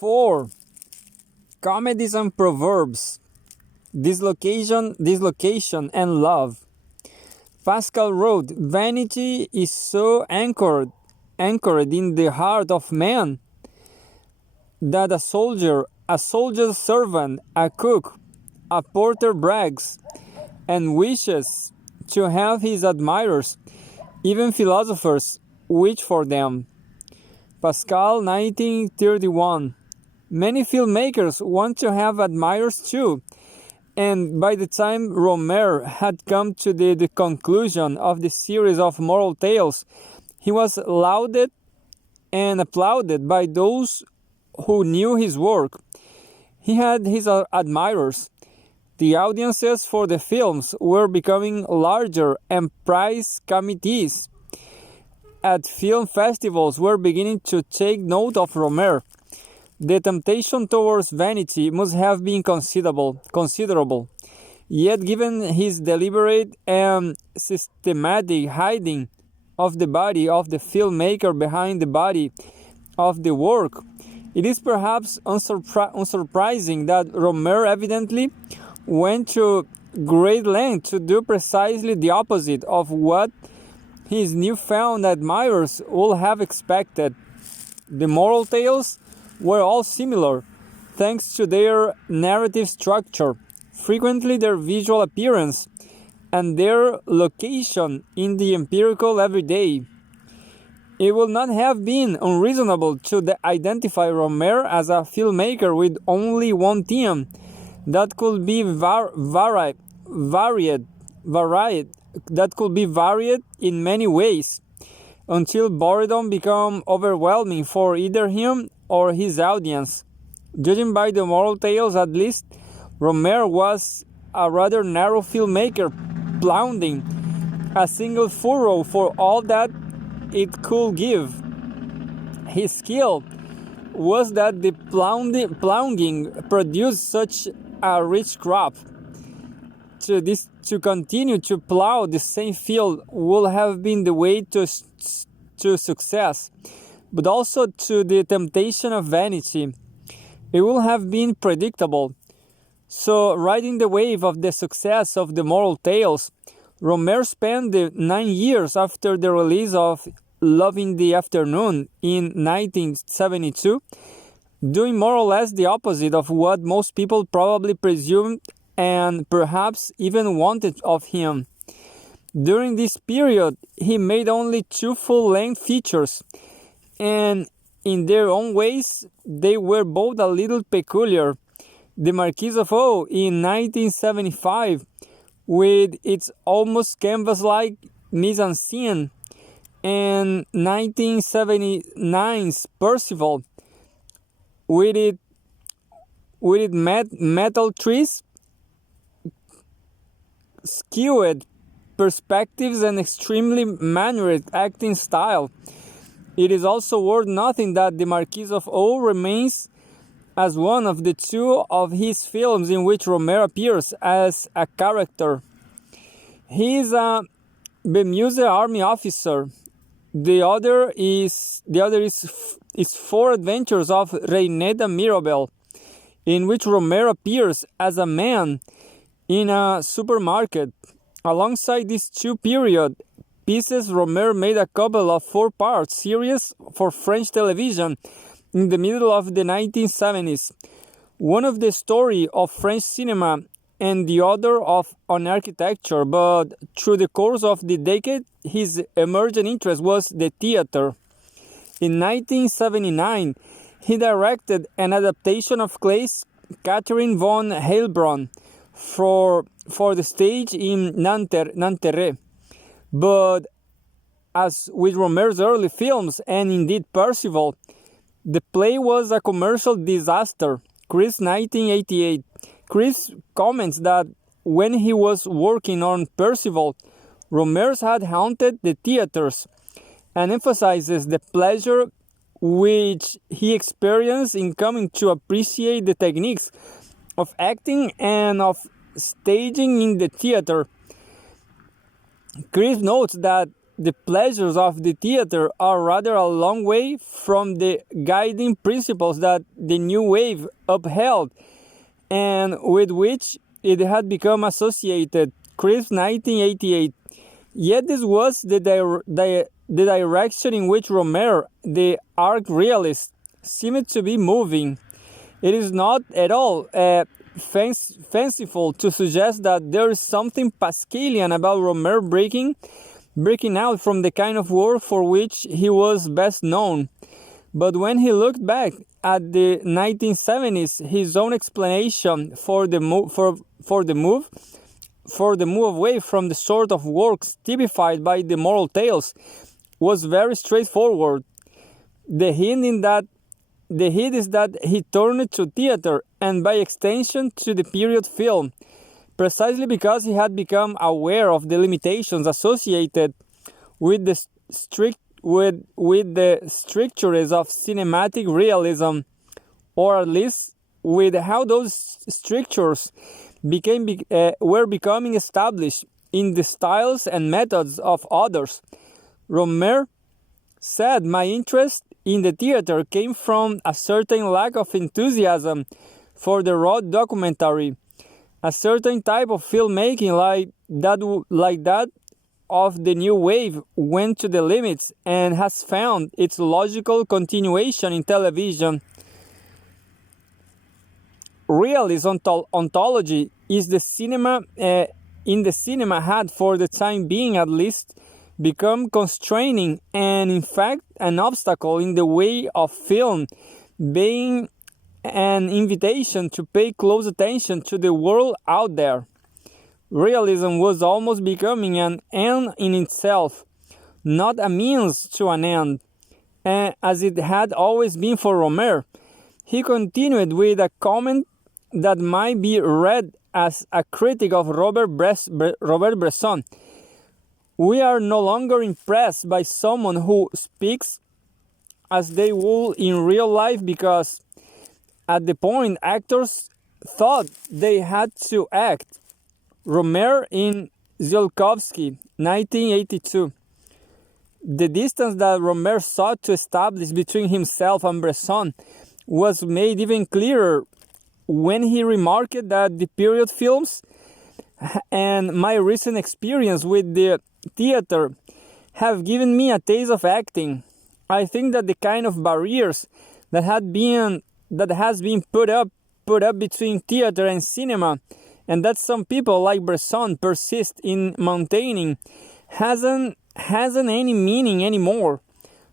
4. Comedies and proverbs. Dislocation and love. Pascal wrote, "Vanity is so anchored in the heart of man that a soldier's servant, a cook, a porter brags and wishes to have his admirers. Even philosophers wish for them." Pascal, 1931. Many filmmakers want to have admirers too, and by the time Rohmer had come to the conclusion of the series of moral tales, he was lauded and applauded by those who knew his work. He had his admirers. The audiences for the films were becoming larger, and prize committees at film festivals were beginning to take note of Rohmer. The temptation towards vanity must have been considerable. Yet, given his deliberate and systematic hiding of the body of the filmmaker behind the body of the work, it is perhaps unsurprising that Rohmer evidently went to great length to do precisely the opposite of what his newfound admirers would have expected. The moral tales were all similar, thanks to their narrative structure, frequently their visual appearance, and their location in the empirical everyday. It would not have been unreasonable to identify Rohmer as a filmmaker with only one theme that could be varied in many ways, until boredom became overwhelming for either him or his audience. Judging by the moral tales, at least, Rohmer was a rather narrow filmmaker, plowing a single furrow for all that it could give. His skill was that the plowing produced such a rich crop. To continue to plow the same field would have been the way to success, but also to the temptation of vanity. It would have been predictable. So, riding the wave of the success of the moral tales, Rohmer spent the 9 years after the release of Love in the Afternoon in 1972 doing more or less the opposite of what most people probably presumed and perhaps even wanted of him. During this period, he made only 2 full-length features, and in their own ways, they were both a little peculiar. The Marquis of O in 1975, with its almost canvas-like mise-en-scene, and 1979's Percival, with its metal trees, skewed perspectives, and extremely mannered acting style. It is also worth noting that The Marquis of O remains as one of the 2 of his films in which Rohmer appears as a character. He is a Bermuda army officer. The other is 4 Adventures of Reineda Mirabel, in which Rohmer appears as a man in a supermarket. Alongside these 2 period pieces, Rohmer made a couple of 4-part series for French television in the middle of the 1970s. One of the story of French cinema and the other on architecture, but through the course of the decade, his emerging interest was the theater. In 1979, he directed an adaptation of Clay's Catherine von Heilbronn for the stage in Nanterre. But as with Rohmer's early films, and indeed Percival, the play was a commercial disaster. Chris, 1988. Chris comments that when he was working on Percival, Rohmer had haunted the theaters, and emphasizes the pleasure which he experienced in coming to appreciate the techniques of acting and of staging in the theater. Chris notes that the pleasures of the theater are rather a long way from the guiding principles that the new wave upheld and with which it had become associated. Crisp 1988. Yet this was the direction in which Rohmer, the arch realist, seemed to be moving. It is not at all fanciful to suggest that there is something Pascalian about Rohmer breaking out from the kind of work for which he was best known. But when he looked back at the 1970s, his own explanation for the move away from the sort of works typified by the moral tales was very straightforward. The hint is that he turned to theater and by extension to the period film, precisely because he had become aware of the limitations associated with the strictures of cinematic realism, or at least with how those strictures were becoming established in the styles and methods of others. Rohmer said, "My interest in the theater came from a certain lack of enthusiasm for the raw documentary, a certain type of filmmaking like that of the new wave went to the limits and has found its logical continuation in television. Realist ontology is the cinema in the cinema had, for the time being at least, become constraining and in fact an obstacle in the way of film, being an invitation to pay close attention to the world out there. Realism was almost becoming an end in itself, not a means to an end, as it had always been for Rohmer." He continued with a comment that might be read as a critic of Robert Bresson. "We are no longer impressed by someone who speaks as they would in real life because at the point actors thought they had to act." Rohmer in Tsiolkovsky, 1982. The distance that Rohmer sought to establish between himself and Bresson was made even clearer when he remarked that the period films and my recent experience with the theater have given me a taste of acting. I think that the kind of barriers that has been put up between theater and cinema, and that some people like Bresson persist in maintaining, hasn't any meaning anymore.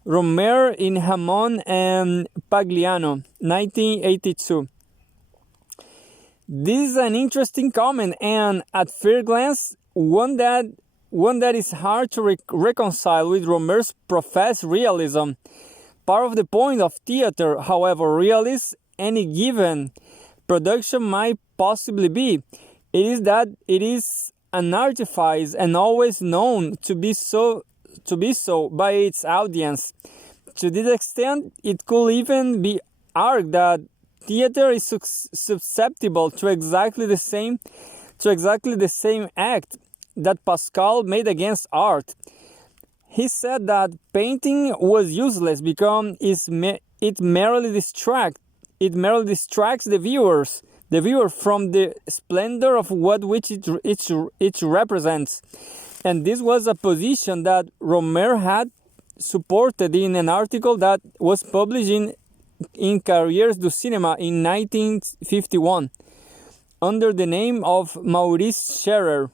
Rohmer in Hamon and Pagliano, 1982. This is an interesting comment, and at first glance, one that is hard to reconcile with Rohmer's professed realism. Part of the point of theater, however realist any given production might possibly be, it is that it is an artifice and always known to be so by its audience. To this extent, it could even be argued that theater is susceptible to exactly the same act that Pascal made against art. He said that painting was useless because it merely distracts the viewer from the splendor of which it represents. And this was a position that Rohmer had supported in an article that was published in Carrières du Cinéma in 1951 under the name of Maurice Scherer.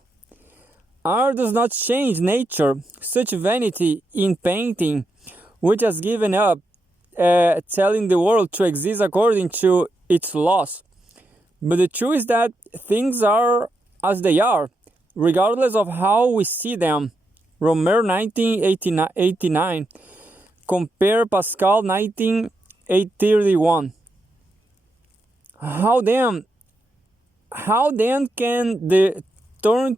Art does not change nature. Such vanity in painting, which has given up telling the world to exist according to its laws. But the truth is that things are as they are, regardless of how we see them. Rohmer, 1989. Compare Pascal, 1931. How then can the turn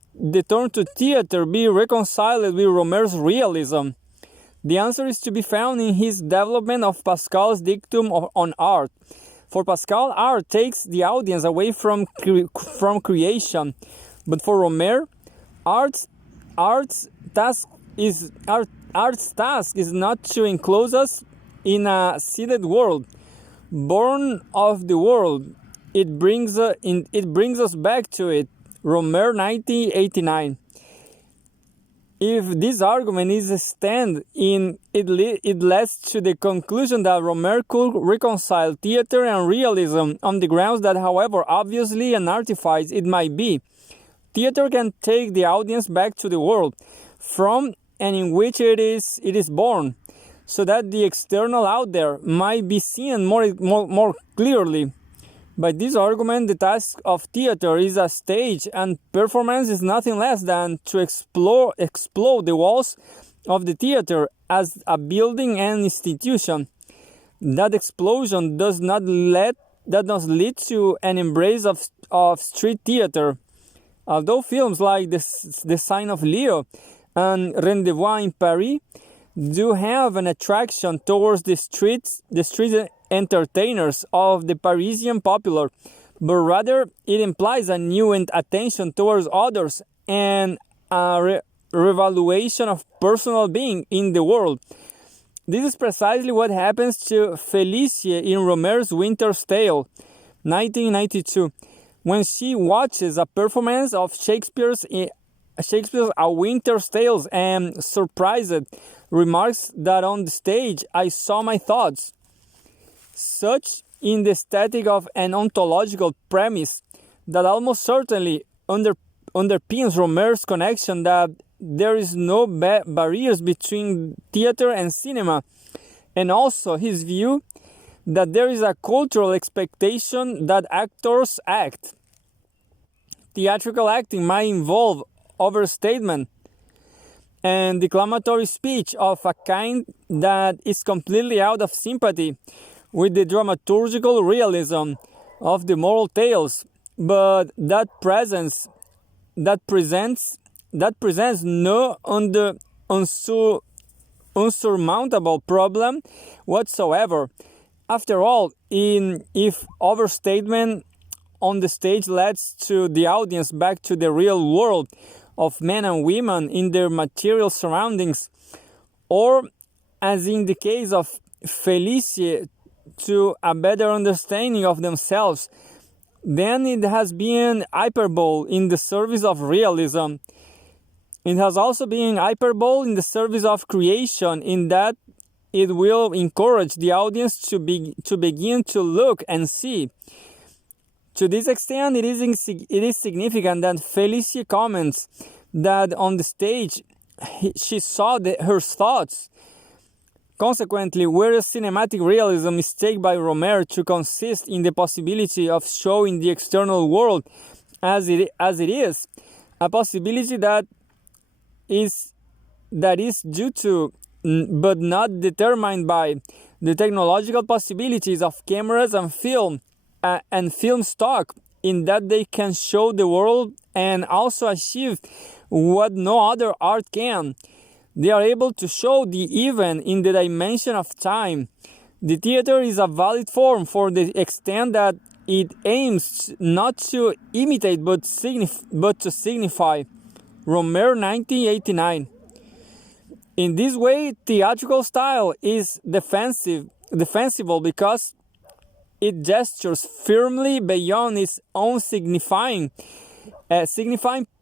to theater be reconciled with Rohmer's realism? The answer is to be found in his development of Pascal's dictum on art. For Pascal, art takes the audience away from creation, but for Rohmer, art's task Art's task is not to enclose us in a seated world, born of the world. It brings us back to it. Rohmer 1989. If this argument is a stand in, it leads to the conclusion that Rohmer could reconcile theater and realism on the grounds that, however obviously an artifice it might be, theater can take the audience back to the world from and in which it is born, so that the external out there might be seen more clearly. By this argument, the task of theater is a stage, and performance is nothing less than to explode the walls of the theater as a building and institution. That explosion does not lead to an embrace of street theater. Although films like The Sign of Leo and Rendezvous in Paris do have an attraction towards the street entertainers of the Parisian popular, but rather it implies a new attention towards others and a revaluation of personal being in the world. This is precisely what happens to Felicie in Rohmer's Winter's Tale, 1992, when she watches a performance of Shakespeare's A Winter's Tale and surprised remarks that on the stage I saw my thoughts. Such in the aesthetic of an ontological premise that almost certainly underpins Rohmer's connection that there is no barriers between theater and cinema, and also his view that there is a cultural expectation that actors act. Theatrical acting might involve overstatement and declamatory speech of a kind that is completely out of sympathy with the dramaturgical realism of the moral tales, but that presents no unsurmountable problem whatsoever. After all, if overstatement on the stage leads to the audience back to the real world of men and women in their material surroundings, or as in the case of Felicie, to a better understanding of themselves, then it has been hyperbole in the service of realism. It has also been hyperbole in the service of creation, in that it will encourage the audience to begin to look and see. To this extent, it is significant that Felicie comments that on the stage she saw her thoughts. Consequently, whereas cinematic realism is taken by Rohmer to consist in the possibility of showing the external world as it is, a possibility that is due to, but not determined by, the technological possibilities of cameras and film stock, in that they can show the world and also achieve what no other art can. They are able to show the even in the dimension of time. The theater is a valid form for the extent that it aims not to imitate but to signify. Rohmer 1989. In this way, theatrical style is defensible because it gestures firmly beyond its own signifying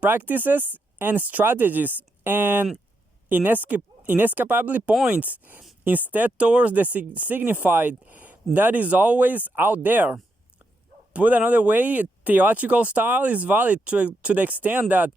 practices and strategies, and inescapably points instead towards the signified that is always out there. Put another way, theatrical style is valid to the extent that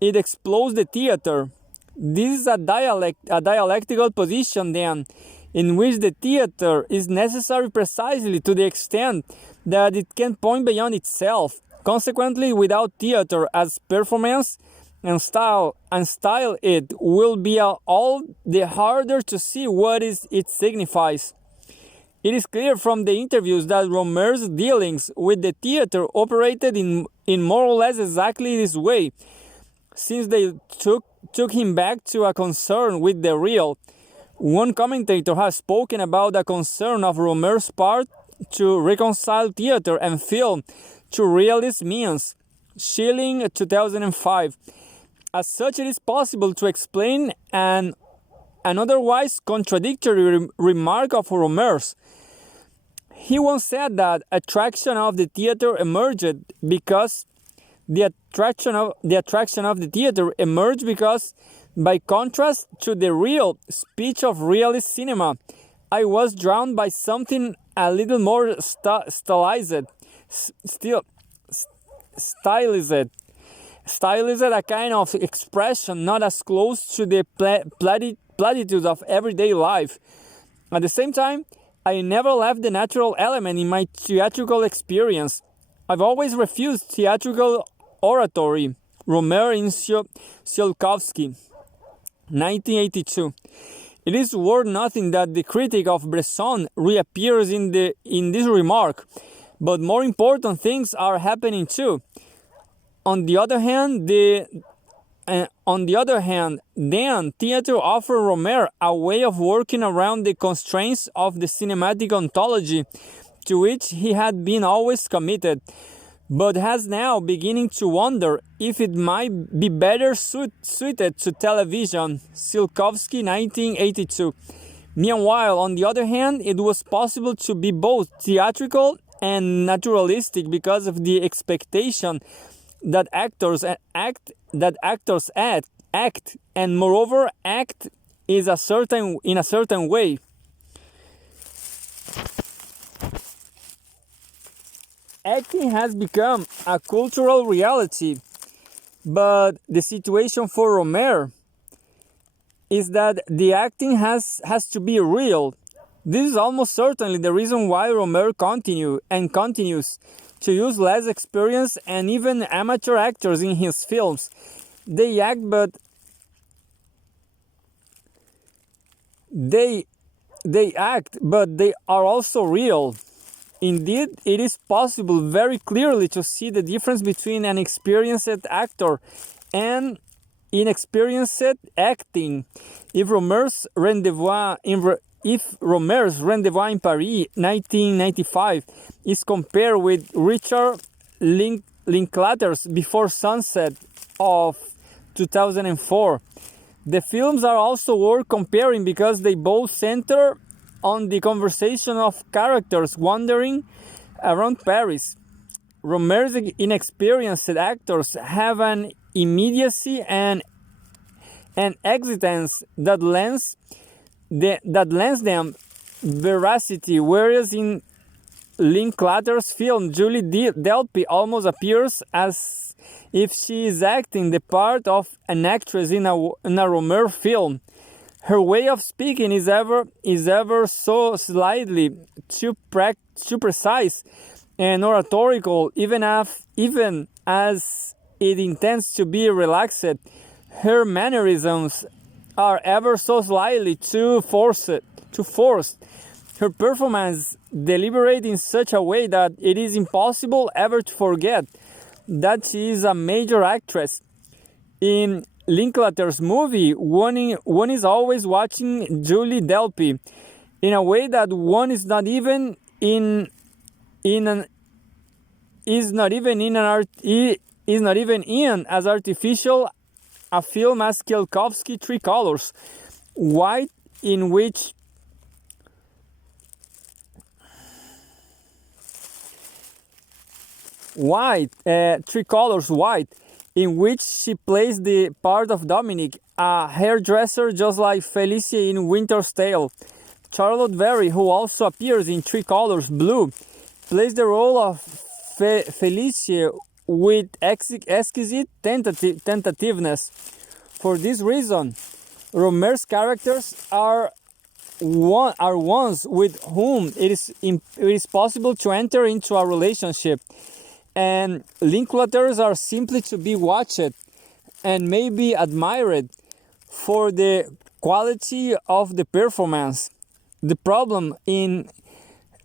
it explodes the theater. This is a dialectical position, then, in which the theater is necessary precisely to the extent that it can point beyond itself. Consequently, without theater as performance and style, it will be all the harder to see what it signifies. It is clear from the interviews that Rohmer's dealings with the theater operated in more or less exactly this way, since they took him back to a concern with the real. One commentator has spoken about the concern of Rohmer's part to reconcile theater and film to realist means. Schilling, 2005. As such, it is possible to explain an otherwise contradictory remark of Rohmer's. He once said that attraction of the theater emerged because the attraction of the theater emerged because, by contrast to the real speech of realist cinema, I was drawn by something a little more stylized, a kind of expression not as close to the platitudes of everyday life. At the same time, I never left the natural element in my theatrical experience. I've always refused theatrical oratory. Rohmer in Tsiolkovsky, 1982. It is worth nothing that the critic of Bresson reappears in this remark, but more important things are happening too. On the other hand, then theater offered Rohmer a way of working around the constraints of the cinematic ontology to which he had been always committed, but has now beginning to wonder if it might be better suited to television. Tsiolkovsky, 1982. Meanwhile, on the other hand, it was possible to be both theatrical and naturalistic because of the expectation that actors act, and moreover act in a certain way. Acting has become a cultural reality, but the situation for Rohmer is that the acting has to be real. This is almost certainly the reason why Rohmer continues to use less experienced and even amateur actors in his films. They act, but they are also real. Indeed, it is possible very clearly to see the difference between an experienced actor and inexperienced acting. If Rohmer's Rendezvous in Paris, 1995, is compared with Richard Linklater's Before Sunset of 2004, the films are also worth comparing because they both center on the conversation of characters wandering around Paris. Rohmer's inexperienced actors have an immediacy and an existence that lends them veracity, whereas in Linklater's film, Julie Delpy almost appears as if she is acting the part of an actress in a Rohmer film. Her way of speaking is ever so slightly too precise and oratorical, even as it intends to be relaxed. Her mannerisms are ever so slightly too forced. Her performance deliberate in such a way that it is impossible ever to forget that she is a major actress. In Linklater's movie, one is always watching Julie Delpy in a way that one is not even in as artificial a film as Tsiolkovsky Three Colors, white, in which Three Colors White, in which she plays the part of Dominic, a hairdresser just like Felicia in Winter's Tale. Charlotte Berry, who also appears in Three Colors Blue, plays the role of Felicia with exquisite tentativeness. For this reason, Rohmer's characters are ones with whom it is possible to enter into a relationship, and Linklater's are simply to be watched and maybe admired for the quality of the performance. The problem in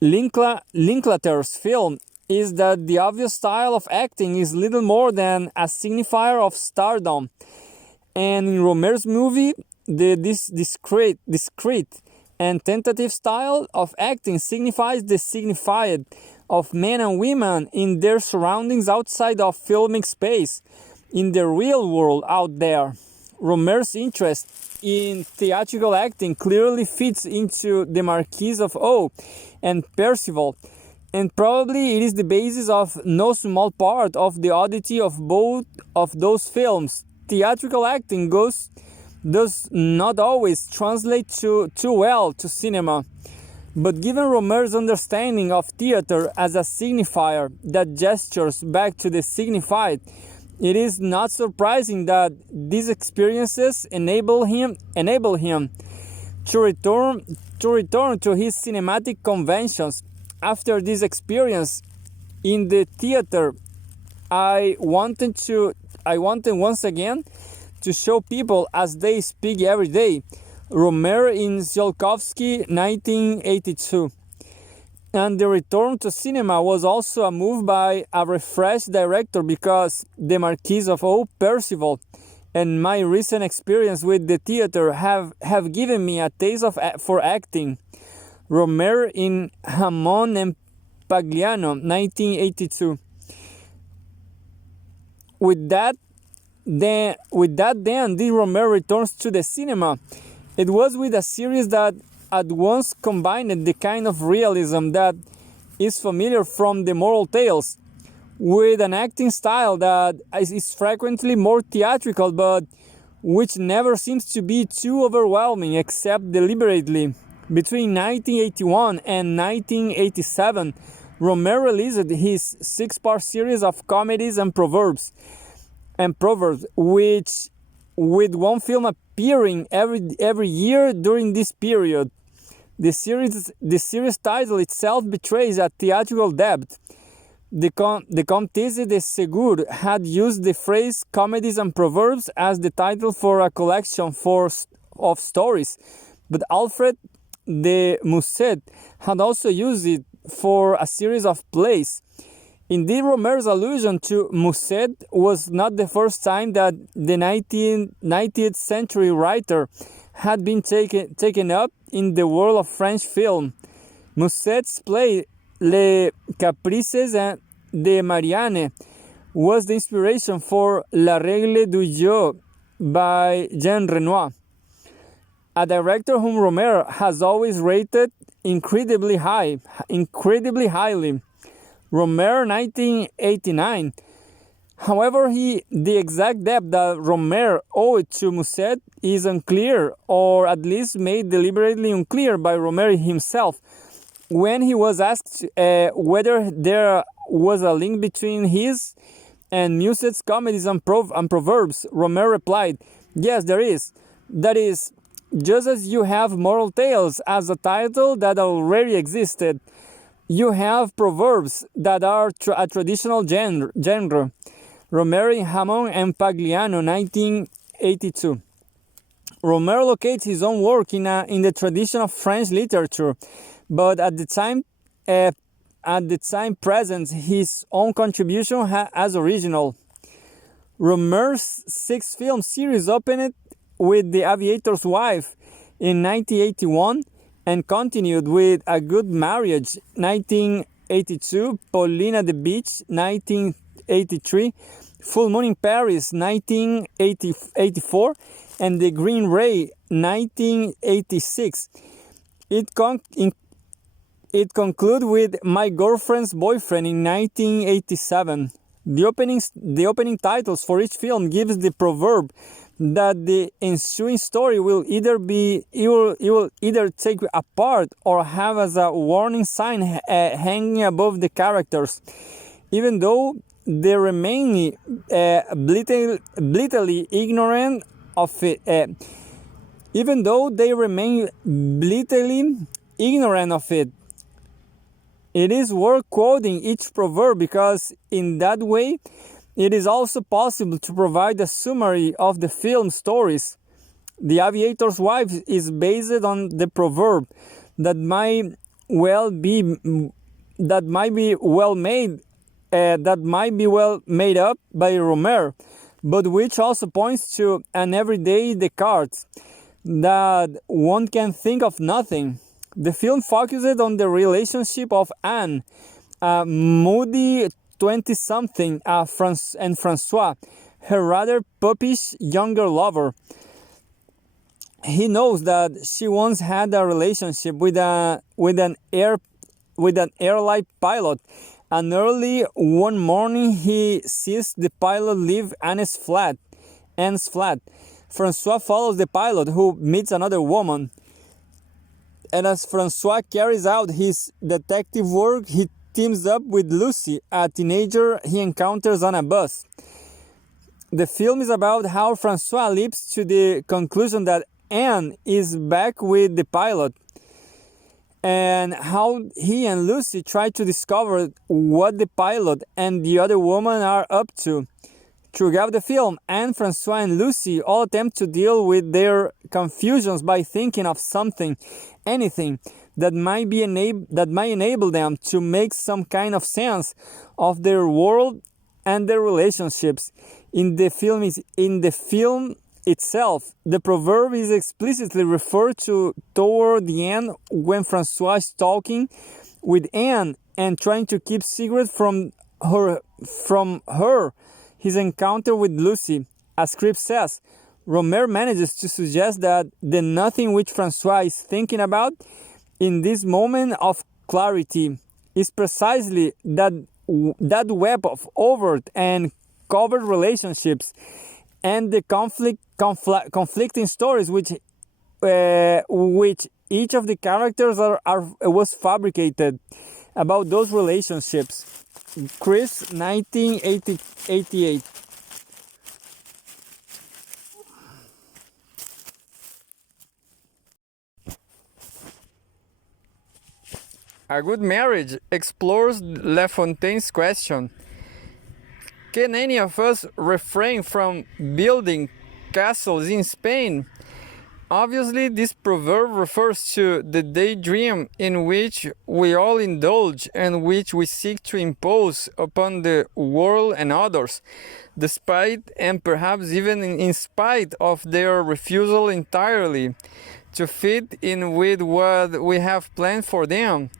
Linklater's film is that the obvious style of acting is little more than a signifier of stardom, and in Rohmer's movie, this discreet and tentative style of acting signifies the signified of men and women in their surroundings outside of filmic space. in the real world out there. Rohmer's interest in theatrical acting clearly fits into the Marquis of O and Percival, and probably it is the basis of no small part of the oddity of both of those films. Theatrical acting does not always translate too well to cinema, but given Rohmer's understanding of theater as a signifier that gestures back to the signified, it is not surprising that these experiences enable him to return to his cinematic conventions. After this experience in the theater, I wanted once again to show people as they speak every day. Rohmer in Tsiolkovsky, 1982. And the return to cinema was also a move by a refreshed director, because the Marquis of O. Percival and my recent experience with the theater have given me a taste for acting. Rohmer in Hamon and Pagliano, 1982. With that, the Rohmer returns to the cinema. It was with a series that at once combined the kind of realism that is familiar from the moral tales, with an acting style that is frequently more theatrical, but which never seems to be too overwhelming except deliberately. Between 1981 and 1987, Rohmer released his 6-part series of comedies and proverbs, which with one film appearing every year during this period. The series title itself betrays a theatrical depth. The Comtesse de Ségur had used the phrase comedies and proverbs as the title for a collection of stories, but Alfred de Musset had also used it for a series of plays. Indeed, Rohmer's allusion to Musset was not the first time that the 19th century writer had been taken up in the world of French film. Musset's play Les Caprices de Marianne was the inspiration for La Règle du Jeu by Jean Renoir, a director whom Rohmer has always rated incredibly highly. Rohmer, 1989. However, the exact depth that Rohmer owed to Musset is unclear, or at least made deliberately unclear by Rohmer himself. When he was asked whether there was a link between his and Musset's comedies and proverbs, Rohmer replied, "Yes, there is. That is, just as you have moral tales as a title that already existed, you have proverbs that are a traditional genre." Rohmer in Hamon and Pagliano, 1982. Rohmer locates his own work in the tradition of French literature, but at the time presents his own contribution as original. Rohmer's 6-film series opened with The Aviator's Wife in 1981 and continued with A Good Marriage, 1982, Paulina the Beach, 1983, Full Moon in Paris, 1984, and The Green Ray, 1986. It concludes with My Girlfriend's Boyfriend in 1987. The opening titles for each film gives the proverb that the ensuing story will either take apart or have as a warning sign hanging above the characters, even though they remain blatantly ignorant of it. Even though they remain blatantly ignorant of it. It is worth quoting each proverb because in that way it is also possible to provide a summary of the film stories. The Aviator's Wife is based on the proverb that might be well made up by Rohmer, but which also points to an everyday Descartes that one can think of nothing. The film focused on the relationship of Anne, a moody 20-something, and Francois, her rather puppish younger lover. He knows that she once had a relationship with an airline pilot, and early one morning he sees the pilot leave Anne's flat. Francois follows the pilot, who meets another woman. And as Francois carries out his detective work, he teams up with Lucy, a teenager he encounters on a bus. The film is about how Francois leaps to the conclusion that Anne is back with the pilot, and how he and Lucy try to discover what the pilot and the other woman are up to. Throughout the film, Anne, Francois, and Lucy all attempt to deal with their confusions by thinking of anything that might enable them to make some kind of sense of their world and their relationships. In the film itself, the proverb is explicitly referred to toward the end, when Francois is talking with Anne and trying to keep secret from her his encounter with Lucy. As script says, Rohmer manages to suggest that the nothing which Francois is thinking about in this moment of clarity is precisely that web of overt and covert relationships, and the conflicting stories which each of the characters was fabricated about those relationships. Chris, 1988. A Good Marriage explores La Fontaine's question: can any of us refrain from building castles in Spain? Obviously, this proverb refers to the daydream in which we all indulge and which we seek to impose upon the world and others, despite and perhaps even in spite of their refusal entirely to fit in with what we have planned for them.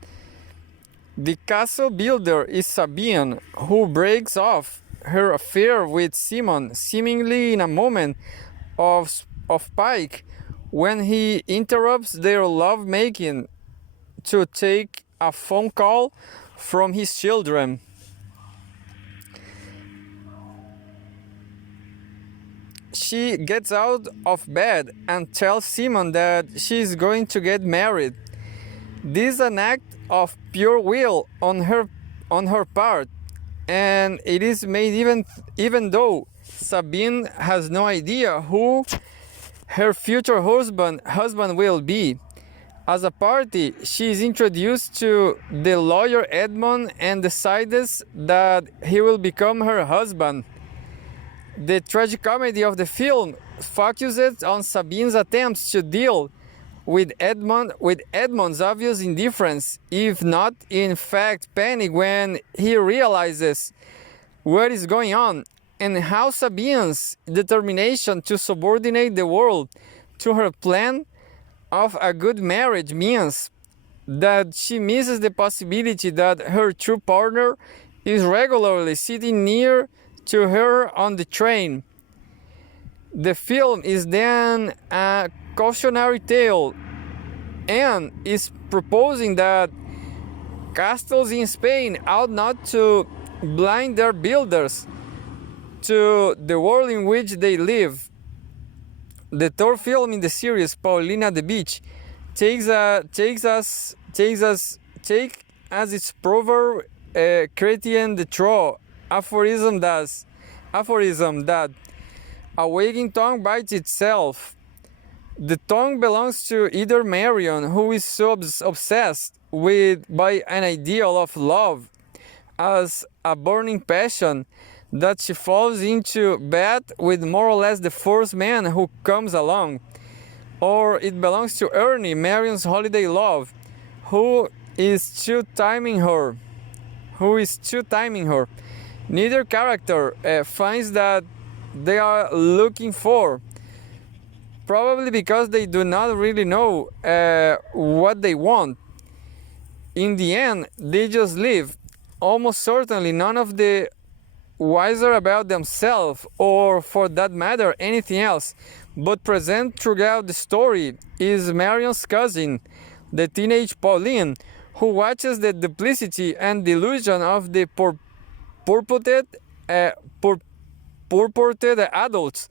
The castle builder is Sabine, who breaks off her affair with Simon, seemingly in a moment of pique, when he interrupts their love-making to take a phone call from his children. She gets out of bed and tells Simon that she is going to get married. This is an act of pure will on her part, and it is made even though Sabine has no idea who her future husband will be. As a party, she is introduced to the lawyer Edmond and decides that he will become her husband. The tragicomedy of the film focuses on Sabine's attempts to deal with Edmond's obvious indifference, if not in fact panic, when he realizes what is going on, and how Sabine's determination to subordinate the world to her plan of a good marriage means that she misses the possibility that her true partner is regularly sitting near to her on the train. The film is then a cautionary tale and is proposing that castles in Spain ought not to blind their builders to the world in which they live. The third film in the series, Paulina the Beach, takes as its proverb Chrétien de trop aphorism that a wagging tongue bites itself. The tongue belongs to either Marion, who is so obsessed by an ideal of love as a burning passion that she falls into bed with more or less the first man who comes along. Or it belongs to Ernie, Marion's holiday love, who is two-timing her. Neither character finds that they are looking for, probably because they do not really know what they want. In the end, they just live. Almost certainly none of the wiser about themselves, or for that matter, anything else, but present throughout the story is Marion's cousin, the teenage Pauline, who watches the duplicity and delusion of the purported, uh, pur- purported adults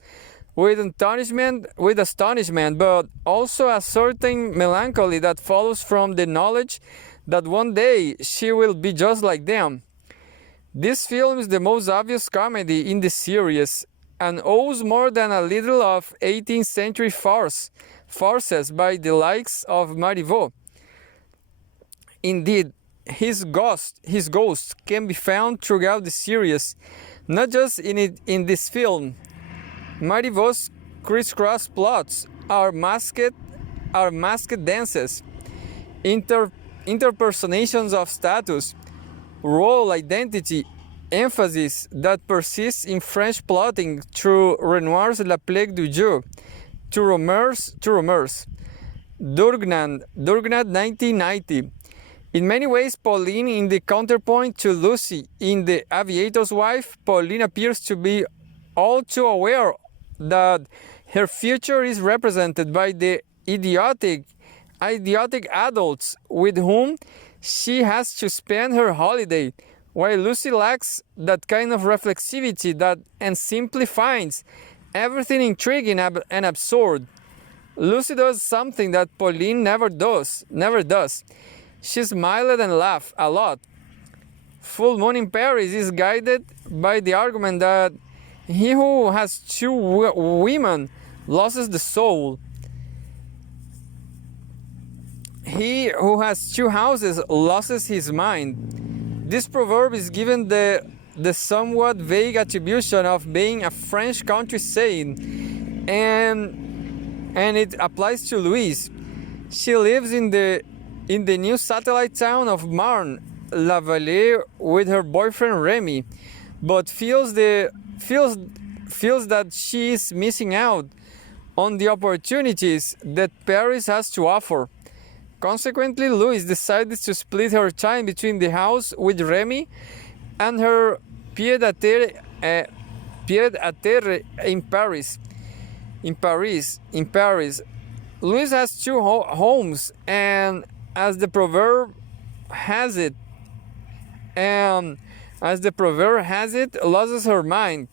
with astonishment, but also a certain melancholy that follows from the knowledge that one day she will be just like them. This film is the most obvious comedy in the series and owes more than a little of 18th century farces by the likes of Marivaux. Indeed, his ghost can be found throughout the series, not just in this film. Marivaux's crisscross plots are masked dances, interpersonations of status, role identity, emphasis that persists in French plotting through Renoir's La Plague du Jour, to Rohmer's Durgnat 1990. In many ways, Pauline, in the counterpoint to Lucy in The Aviator's Wife, Pauline appears to be all too aware that her future is represented by the idiotic adults with whom she has to spend her holiday, while Lucy lacks that kind of reflexivity and simply finds everything intriguing and absurd. Lucy does something that Pauline never does. She smiled and laughed a lot. Full Moon in Paris is guided by the argument that he who has two women loses the soul. He who has two houses loses his mind. This proverb is given the somewhat vague attribution of being a French country saying, and it applies to Louise. She lives in the new satellite town of Marne-la-Vallée with her boyfriend Remy, but feels that she is missing out on the opportunities that Paris has to offer. Consequently, Louise decided to split her time between the house with Remy and her pied-à-terre in Paris. Louise has two homes, and as the proverb has it, loses her mind.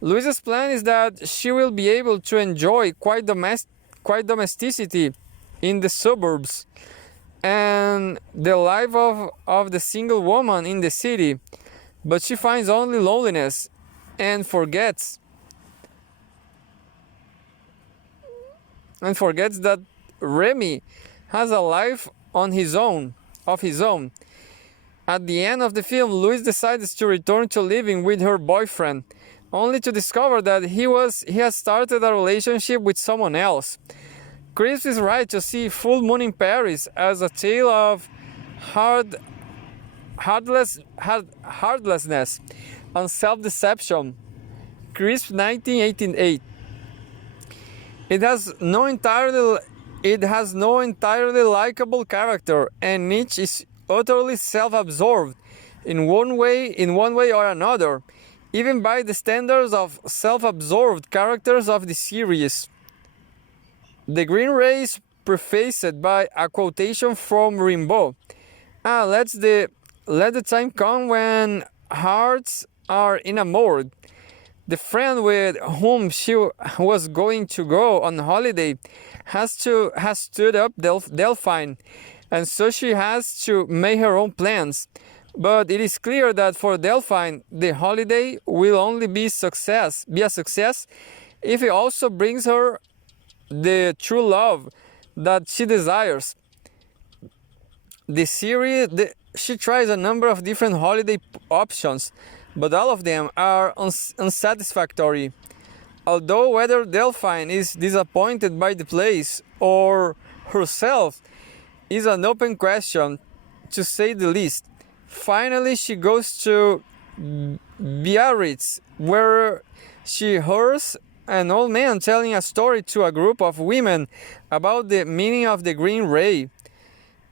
Louise's plan is that she will be able to enjoy quite domesticity in the suburbs and the life of the single woman in the city, but she finds only loneliness and forgets that Remy has a life of his own. At the end of the film, Louise decides to return to living with her boyfriend, only to discover that he has started a relationship with someone else. Chris is right to see Full Moon in Paris as a tale of heartlessness and self-deception. Crisp 1988. It has no entirely likable character, and each is utterly self-absorbed in one way or another, even by the standards of self-absorbed characters of the series. The Green Ray is prefaced by a quotation from Rimbaud. Let the time come when hearts are enamored. The friend with whom she was going to go on holiday has stood up Delphine, and so she has to make her own plans. But it is clear that for Delphine, the holiday will only be a success if it also brings her the true love that she desires. The series, she tries a number of different holiday options, but all of them are unsatisfactory. Although whether Delphine is disappointed by the place or herself is an open question, to say the least. Finally, she goes to Biarritz, where she hears an old man telling a story to a group of women about the meaning of the green ray.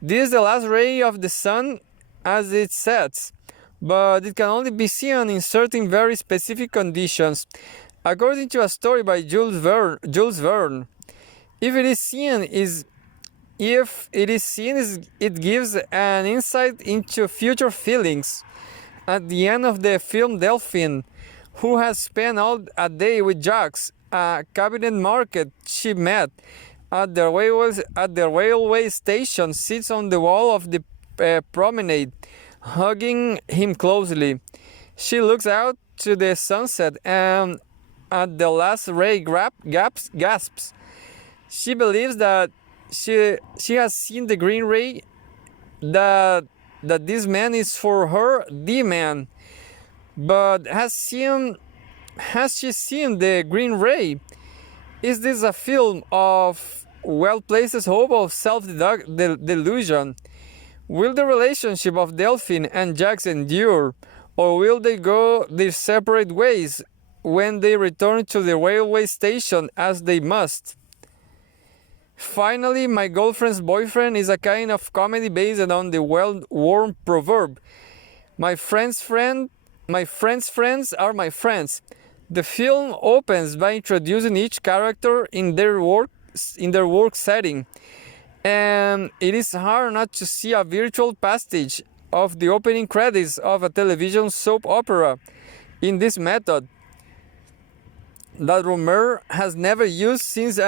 This is the last ray of the sun as it sets, but it can only be seen in certain very specific conditions. According to a story by Jules Verne, if it is seen, it gives an insight into future feelings. At the end of the film Delphine, who has spent all a day with Jacques, a cabinet market she met at the railway station, sits on the wall of the promenade, hugging him closely. She looks out to the sunset and at the last ray gasps. She believes that she has seen the green ray, that this man is for her the man. But has she seen the green ray? Is this a film of well-placed hope of self-delusion? Will the relationship of Delphine and Jacques endure, or will they go their separate ways when they return to the railway station, as they must? Finally, My Girlfriend's Boyfriend is a kind of comedy based on the well-worn proverb, my friends' friends are my friends. The film opens by introducing each character in their work setting, and it is hard not to see a virtual pastiche of the opening credits of a television soap opera in this method that Rohmer has never used since,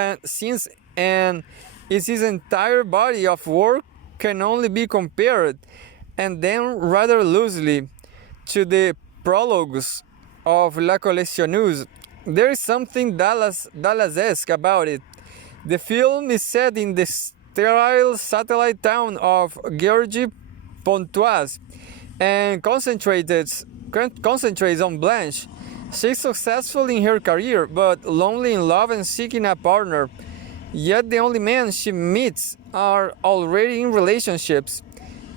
and his entire body of work can only be compared, and then rather loosely, to the prologues of La Collectionneuse. There is something Dallas-esque about it. The film is set in the sterile satellite town of Georgie Pontoise and concentrates on Blanche. She's successful in her career, but lonely in love and seeking a partner. Yet the only men she meets are already in relationships,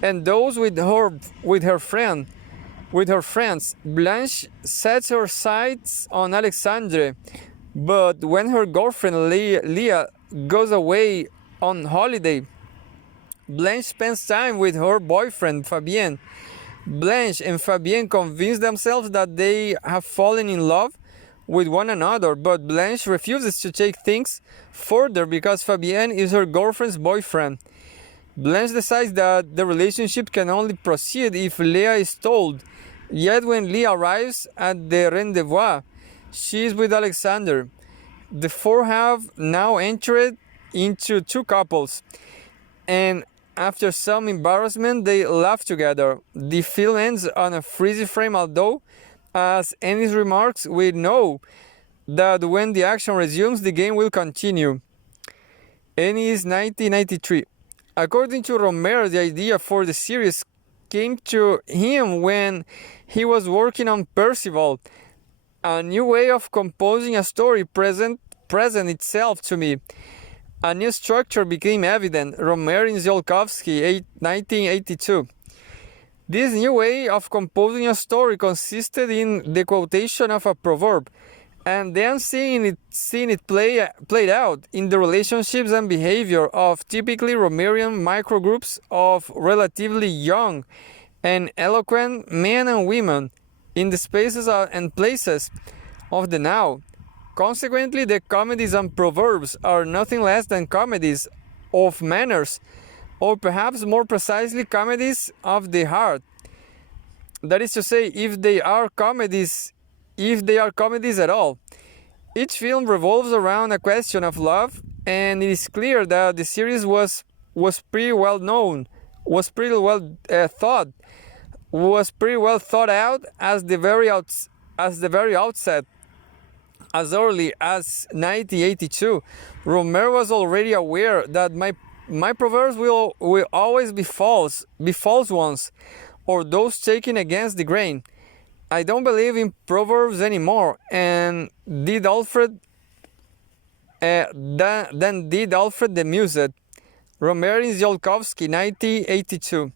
and those with her friends. Blanche sets her sights on Alexandre, but when her girlfriend Leah goes away on holiday, Blanche spends time with her boyfriend Fabien. Blanche and Fabien convince themselves that they have fallen in love with one another, but Blanche refuses to take things further because Fabien is her girlfriend's boyfriend. Blanche decides that the relationship can only proceed if Leah is told. Yet when Leah arrives at the rendezvous, she is with Alexander. The four have now entered into two couples, and after some embarrassment, they laugh together. The film ends on a freeze frame, although, as Ennis remarks, we know that when the action resumes, the game will continue. Ennis, 1993. According to Rohmer, the idea for the series came to him when he was working on Percival. A new way of composing a story present itself to me. A new structure became evident. Rohmer in Tsiolkovsky, 1982. This new way of composing a story consisted in the quotation of a proverb, and then seeing it played out in the relationships and behavior of typically Rohmerian microgroups of relatively young and eloquent men and women in the spaces and places of the now. Consequently, the comedies and proverbs are nothing less than comedies of manners, or perhaps more precisely, comedies of the heart. That is to say, if they are comedies at all. Each film revolves around a question of love, and it is clear that the series was pretty well known, was pretty well thought out as the very outset. As early as 1982, Rohmer was already aware that my proverbs will always be false ones, or those taken against the grain. I don't believe in proverbs anymore, and did Alfred the Musette. Rohmer in Tsiolkovsky, 1982.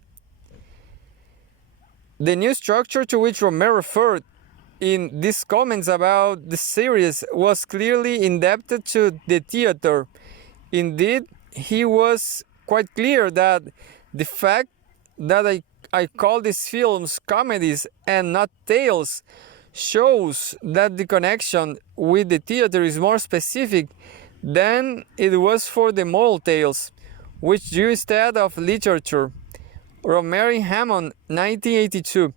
The new structure to which Rohmer referred in these comments about the series was clearly indebted to the theater. Indeed, he was quite clear that the fact that I I call these films comedies and not tales shows that the connection with the theater is more specific than it was for the moral tales, which drew instead of literature. Rohmer and Hammond, 1982.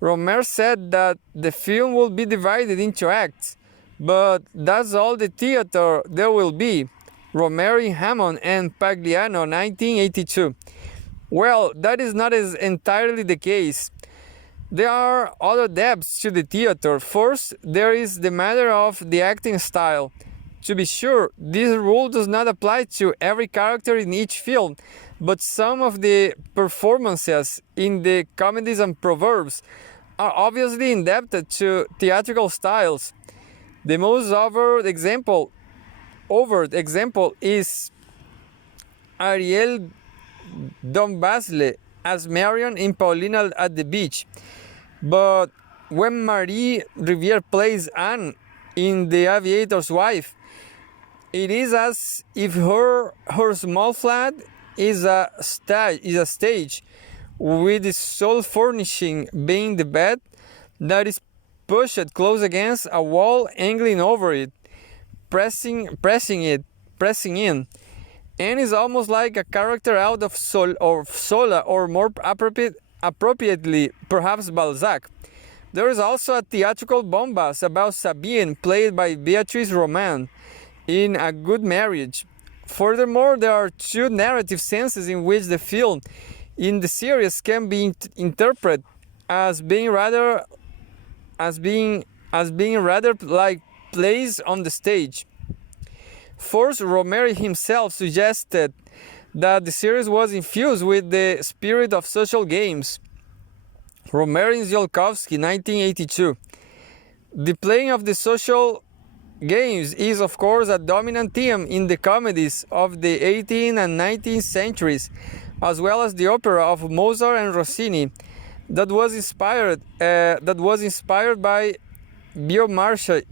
Rohmer said that the film will be divided into acts, but that's all the theater there will be. Rohmer and Hammond and Pagliano, 1982. Well, that is not as entirely the case. There are other depths to the theater. First, there is the matter of the acting style. To be sure, this rule does not apply to every character in each film, but some of the performances in the comedies and proverbs are obviously indebted to theatrical styles. The most overt example is Ariel Dombasle as Marion in Paulina at the Beach. But when Marie Riviere plays Anne in The Aviator's Wife, it is as if her small flat is a stage, with the sole furnishing being the bed that is pushed close against a wall, angling over it, pressing in, and is almost like a character out of Zola, or more appropriately, perhaps Balzac. There is also a theatrical bombast about Sabine, played by Beatrice Roman, in A Good Marriage. Furthermore, there are two narrative senses in which the film in the series can be interpreted as being rather like plays on the stage. First, Rohmer himself suggested that the series was infused with the spirit of social games. Rohmer and Ziolkowski, 1982. The playing of the social games is, of course, a dominant theme in the comedies of the 18th and 19th centuries, as well as the opera of Mozart and Rossini, that was inspired by Beaumarchais.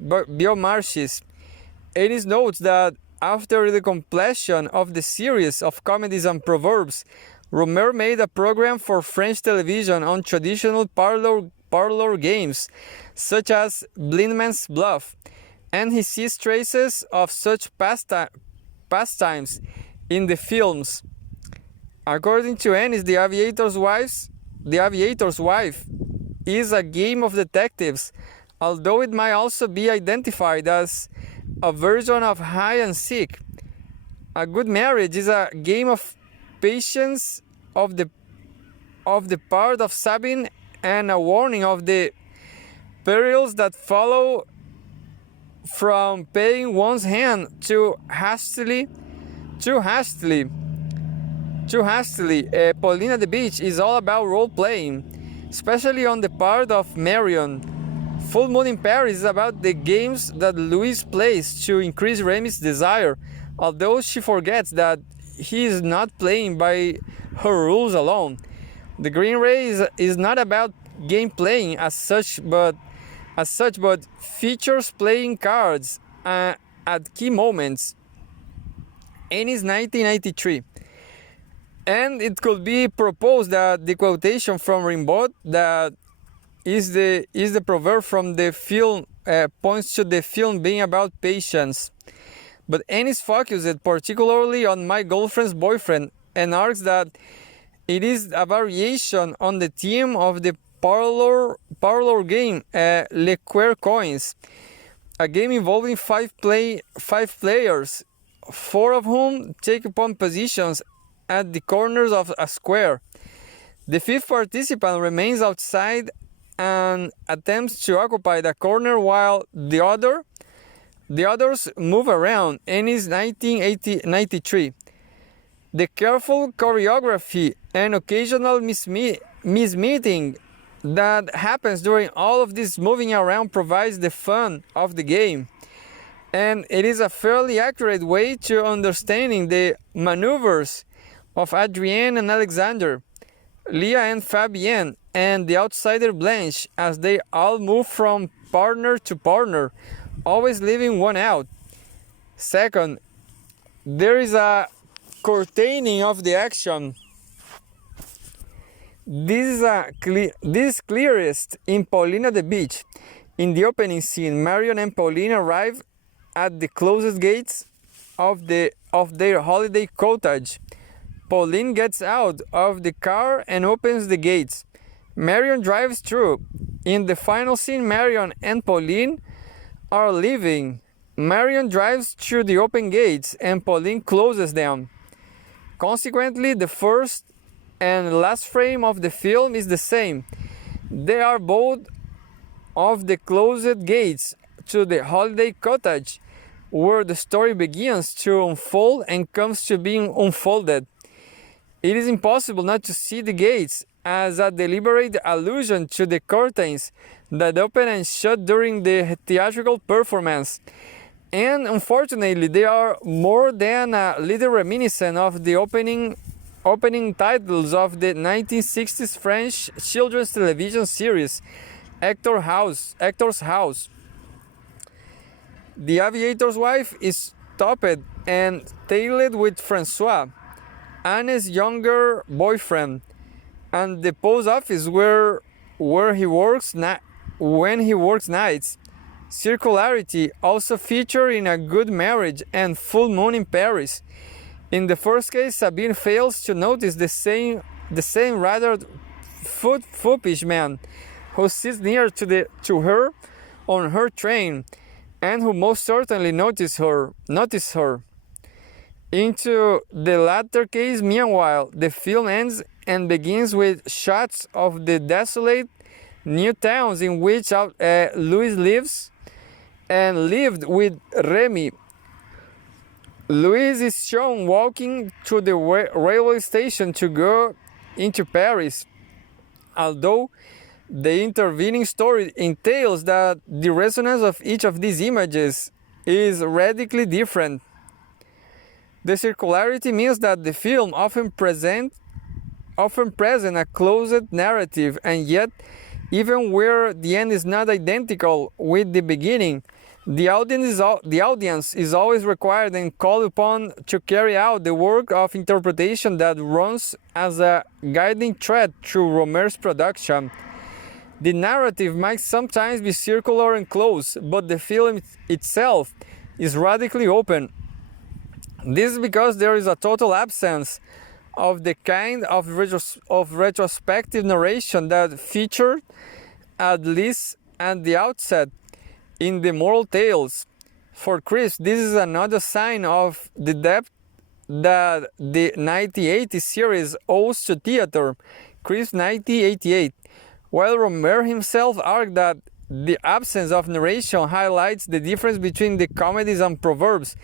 It notes that after the completion of the series of comedies and proverbs, Rohmer made a program for French television on traditional parlor games, such as Blindman's Bluff, and he sees traces of such pastimes in the films. According to Ennis, The Aviator's Wife is a game of detectives, although it might also be identified as a version of hide and seek. A Good Marriage is a game of patience of the part of Sabine, and a warning of the perils that follow from paying one's hand too hastily. Paulina at the Beach is all about role-playing, especially on the part of Marion. Full Moon in Paris is about the games that Louise plays to increase Remy's desire, although she forgets that he is not playing by her rules alone. The Green Ray is not about game playing as such, but features playing cards at key moments. Ennis, 1993. And it could be proposed that the quotation from Rimbaud that is the proverb from the film points to the film being about patience. But Ennis focused particularly on My Girlfriend's Boyfriend and argues that it is a variation on the theme of the parlor game Le Queer Coins, a game involving five players, four of whom take up positions at the corners of a square. The fifth participant remains outside and attempts to occupy the corner while the others move around. Ennis, 1993. The careful choreography and occasional mismeeting that happens during all of this moving around provides the fun of the game. And it is a fairly accurate way to understanding the maneuvers of Adrienne and Alexander, Leah and Fabienne, and the outsider Blanche, as they all move from partner to partner, always leaving one out. Second, there is a curtaining of the action This is clearest in Paulina the Beach. In the opening scene, Marion and Pauline arrive at the closest gates of their holiday cottage. Pauline gets out of the car and opens the gates. Marion drives through. In the final scene, Marion and Pauline are leaving. Marion drives through the open gates and Pauline closes them. Consequently, the first and last frame of the film is the same. They are both of the closed gates to the holiday cottage, where the story begins to unfold and comes to being unfolded. It is impossible not to see the gates as a deliberate allusion to the curtains that open and shut during the theatrical performance. And unfortunately, they are more than a little reminiscent of the opening titles of the 1960s French children's television series, Hector's House. The aviator's wife is topped and tailed with Francois, Anne's younger boyfriend, and the post office where he works when he works nights. Circularity also featured in A Good Marriage and Full Moon in Paris. In the first case, Sabine fails to notice the same rather foppish man who sits near to her on her train, and who most certainly notice her. Into the latter case, meanwhile, the film ends and begins with shots of the desolate new towns in which Louis lives and lived with Remy. Louis is shown walking to the railway station to go into Paris, although the intervening story entails that the resonance of each of these images is radically different. The circularity means that the film often present a closed narrative, and yet, even where the end is not identical with the beginning, the audience is always required and called upon to carry out the work of interpretation that runs as a guiding thread through Rohmer's production. The narrative might sometimes be circular and close, but the film itself is radically open. This is because there is a total absence of the kind of retrospective narration that featured, at least at the outset, in the moral tales. For Chris, this is another sign of the depth that the 1980 series owes to theater, Chris 1988, while Rohmer himself argued that the absence of narration highlights the difference between the comedies and proverbs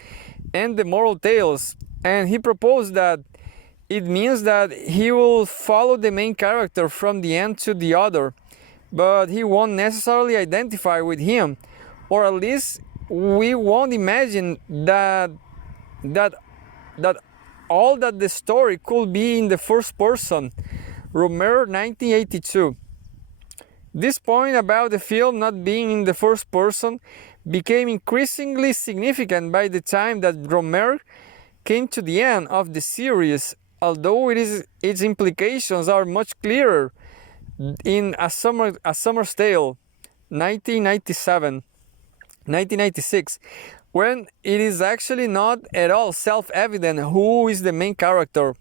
and the moral tales, and he proposed that it means that he will follow the main character from the end to the other, but he won't necessarily identify with him, or at least we won't imagine that all that the story could be in the first person. Rohmer 1982. This point about the film not being in the first person became increasingly significant by the time that Rohmer came to the end of the series, although its implications are much clearer in A Summer's Tale, 1996, when it is actually not at all self-evident who is the main character.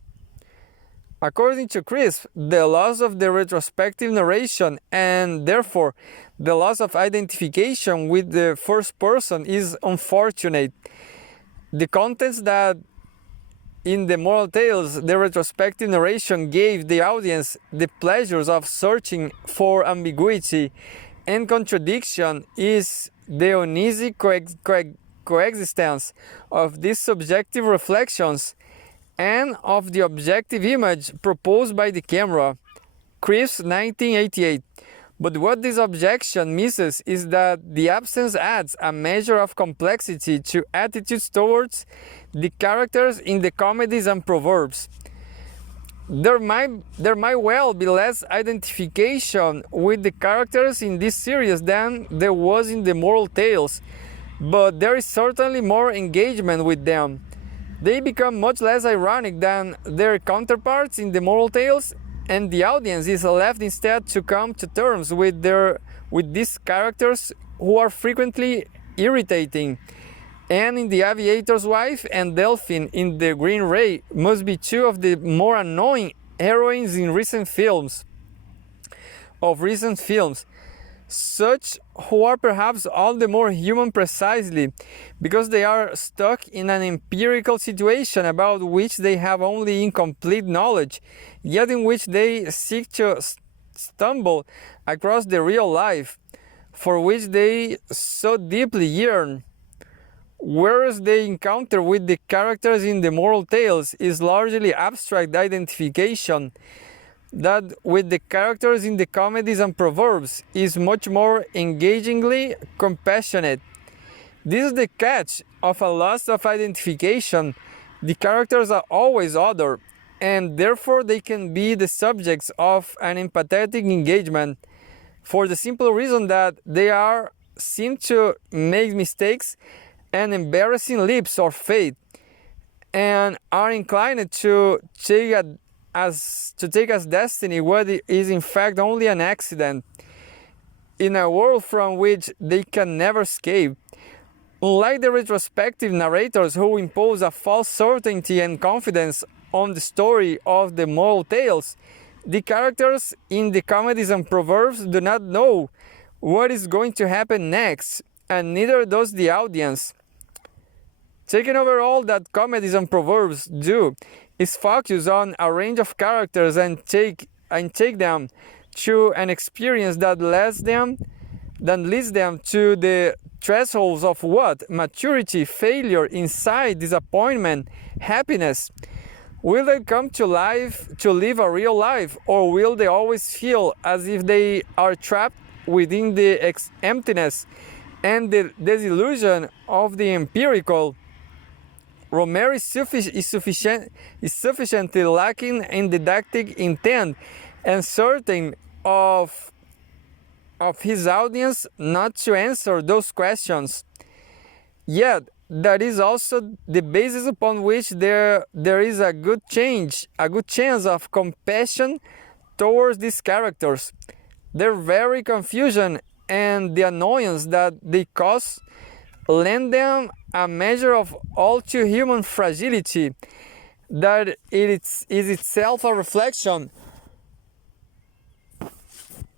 According to Chris, the loss of the retrospective narration and therefore the loss of identification with the first person is unfortunate. The contents that in the moral tales, the retrospective narration gave the audience the pleasures of searching for ambiguity and contradiction is the uneasy coexistence of these subjective reflections and of the objective image proposed by the camera. Chris 1988. But what this objection misses is that the absence adds a measure of complexity to attitudes towards the characters in the comedies and proverbs. There might well be less identification with the characters in this series than there was in the moral tales, but there is certainly more engagement with them. They become much less ironic than their counterparts in the moral tales, and the audience is left instead to come to terms with these characters who are frequently irritating. Anne in The Aviator's Wife and Delphine in The Green Ray must be two of the more annoying heroines in recent films. Such who are perhaps all the more human precisely because they are stuck in an empirical situation about which they have only incomplete knowledge, yet in which they seek to stumble across the real life for which they so deeply yearn. Whereas the encounter with the characters in the moral tales is largely abstract identification, that with the characters in the comedies and proverbs is much more engagingly compassionate. This is the catch of a loss of identification. The characters are always other, and therefore they can be the subjects of an empathetic engagement, for the simple reason that they seem to make mistakes and embarrassing leaps of faith, and are inclined to take as destiny what is in fact only an accident, in a world from which they can never escape. Unlike the retrospective narrators who impose a false certainty and confidence on the story of the moral tales, the characters in the comedies and proverbs do not know what is going to happen next, and neither does the audience. Taken overall, that comedies and proverbs do is focus on a range of characters and take them through an experience that leads them to the thresholds of what? Maturity, failure, insight, disappointment, happiness. Will they come to life to live a real life, or will they always feel as if they are trapped within the emptiness and the disillusion of the empirical? Rohmer is sufficiently lacking in didactic intent and certain of his audience not to answer those questions. Yet, that is also the basis upon which there is a good chance of compassion towards these characters. Their very confusion and the annoyance that they cause lend them a measure of all too human fragility that it is itself a reflection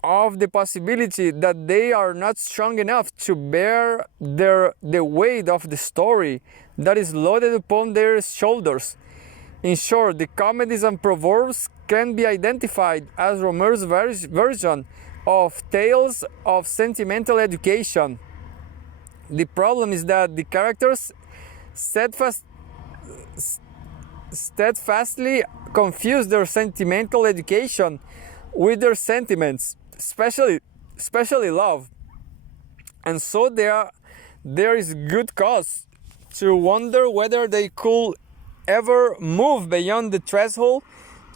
of the possibility that they are not strong enough to bear the weight of the story that is loaded upon their shoulders. In short, the comedies and proverbs can be identified as Rohmer's version of tales of sentimental education. The problem is that the characters steadfastly confuse their sentimental education with their sentiments, especially love. And so there is good cause to wonder whether they could ever move beyond the threshold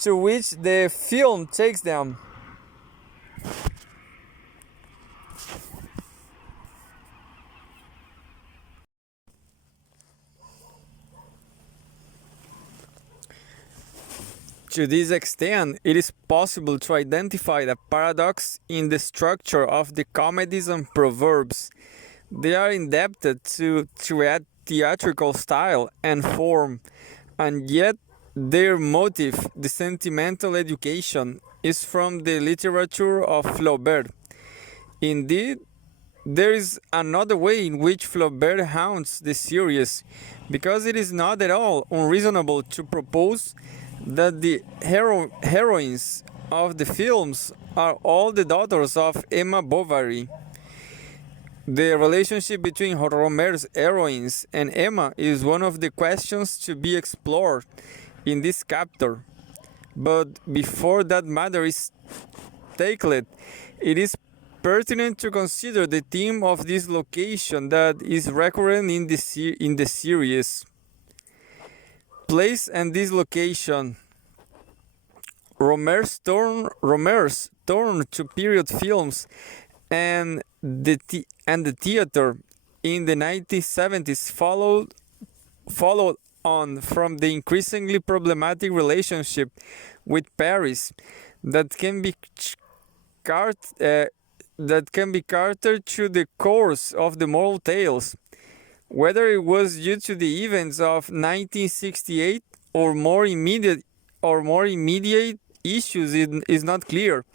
to which the film takes them. To this extent, it is possible to identify the paradox in the structure of the comedies and proverbs. They are indebted to theatrical style and form, and yet their motive, the sentimental education, is from the literature of Flaubert. Indeed, there is another way in which Flaubert haunts the series, because it is not at all unreasonable to propose that the heroines of the films are all the daughters of Emma Bovary. The relationship between Rohmer's heroines and Emma is one of the questions to be explored in this chapter. But before that matter is tackled, it is pertinent to consider the theme of this location that is recurrent in the series. Place and dislocation. Rohmer's turn to period films and the theater in the 1970s followed on from the increasingly problematic relationship with Paris that can be carted through the course of the moral tales. Whether it was due to the events of 1968 or more immediate issues is not clear,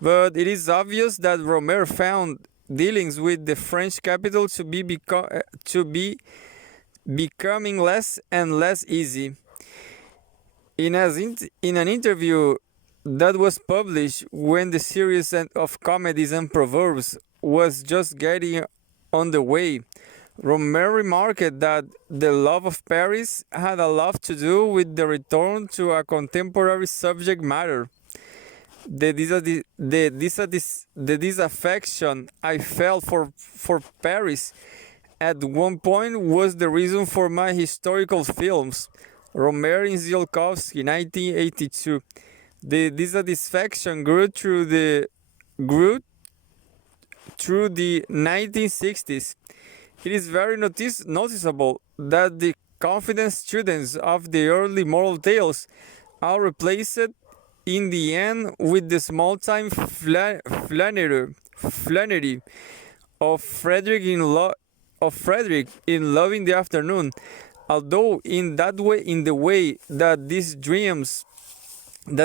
but it is obvious that Rohmer found dealings with the French capital to be becoming less and less easy. In an interview that was published when the series of comedies and proverbs was just getting on the way, Rohmer remarked that the love of Paris had a lot to do with the return to a contemporary subject matter. The disaffection I felt for Paris at one point was the reason for my historical films. Rohmer in Ziolkowski, 1982. The dissatisfaction grew through the 1960s. It is very noticeable that the confident students of the early moral tales are replaced in the end with the small-time flannery of Frederick in Love in the Afternoon. Although in the way that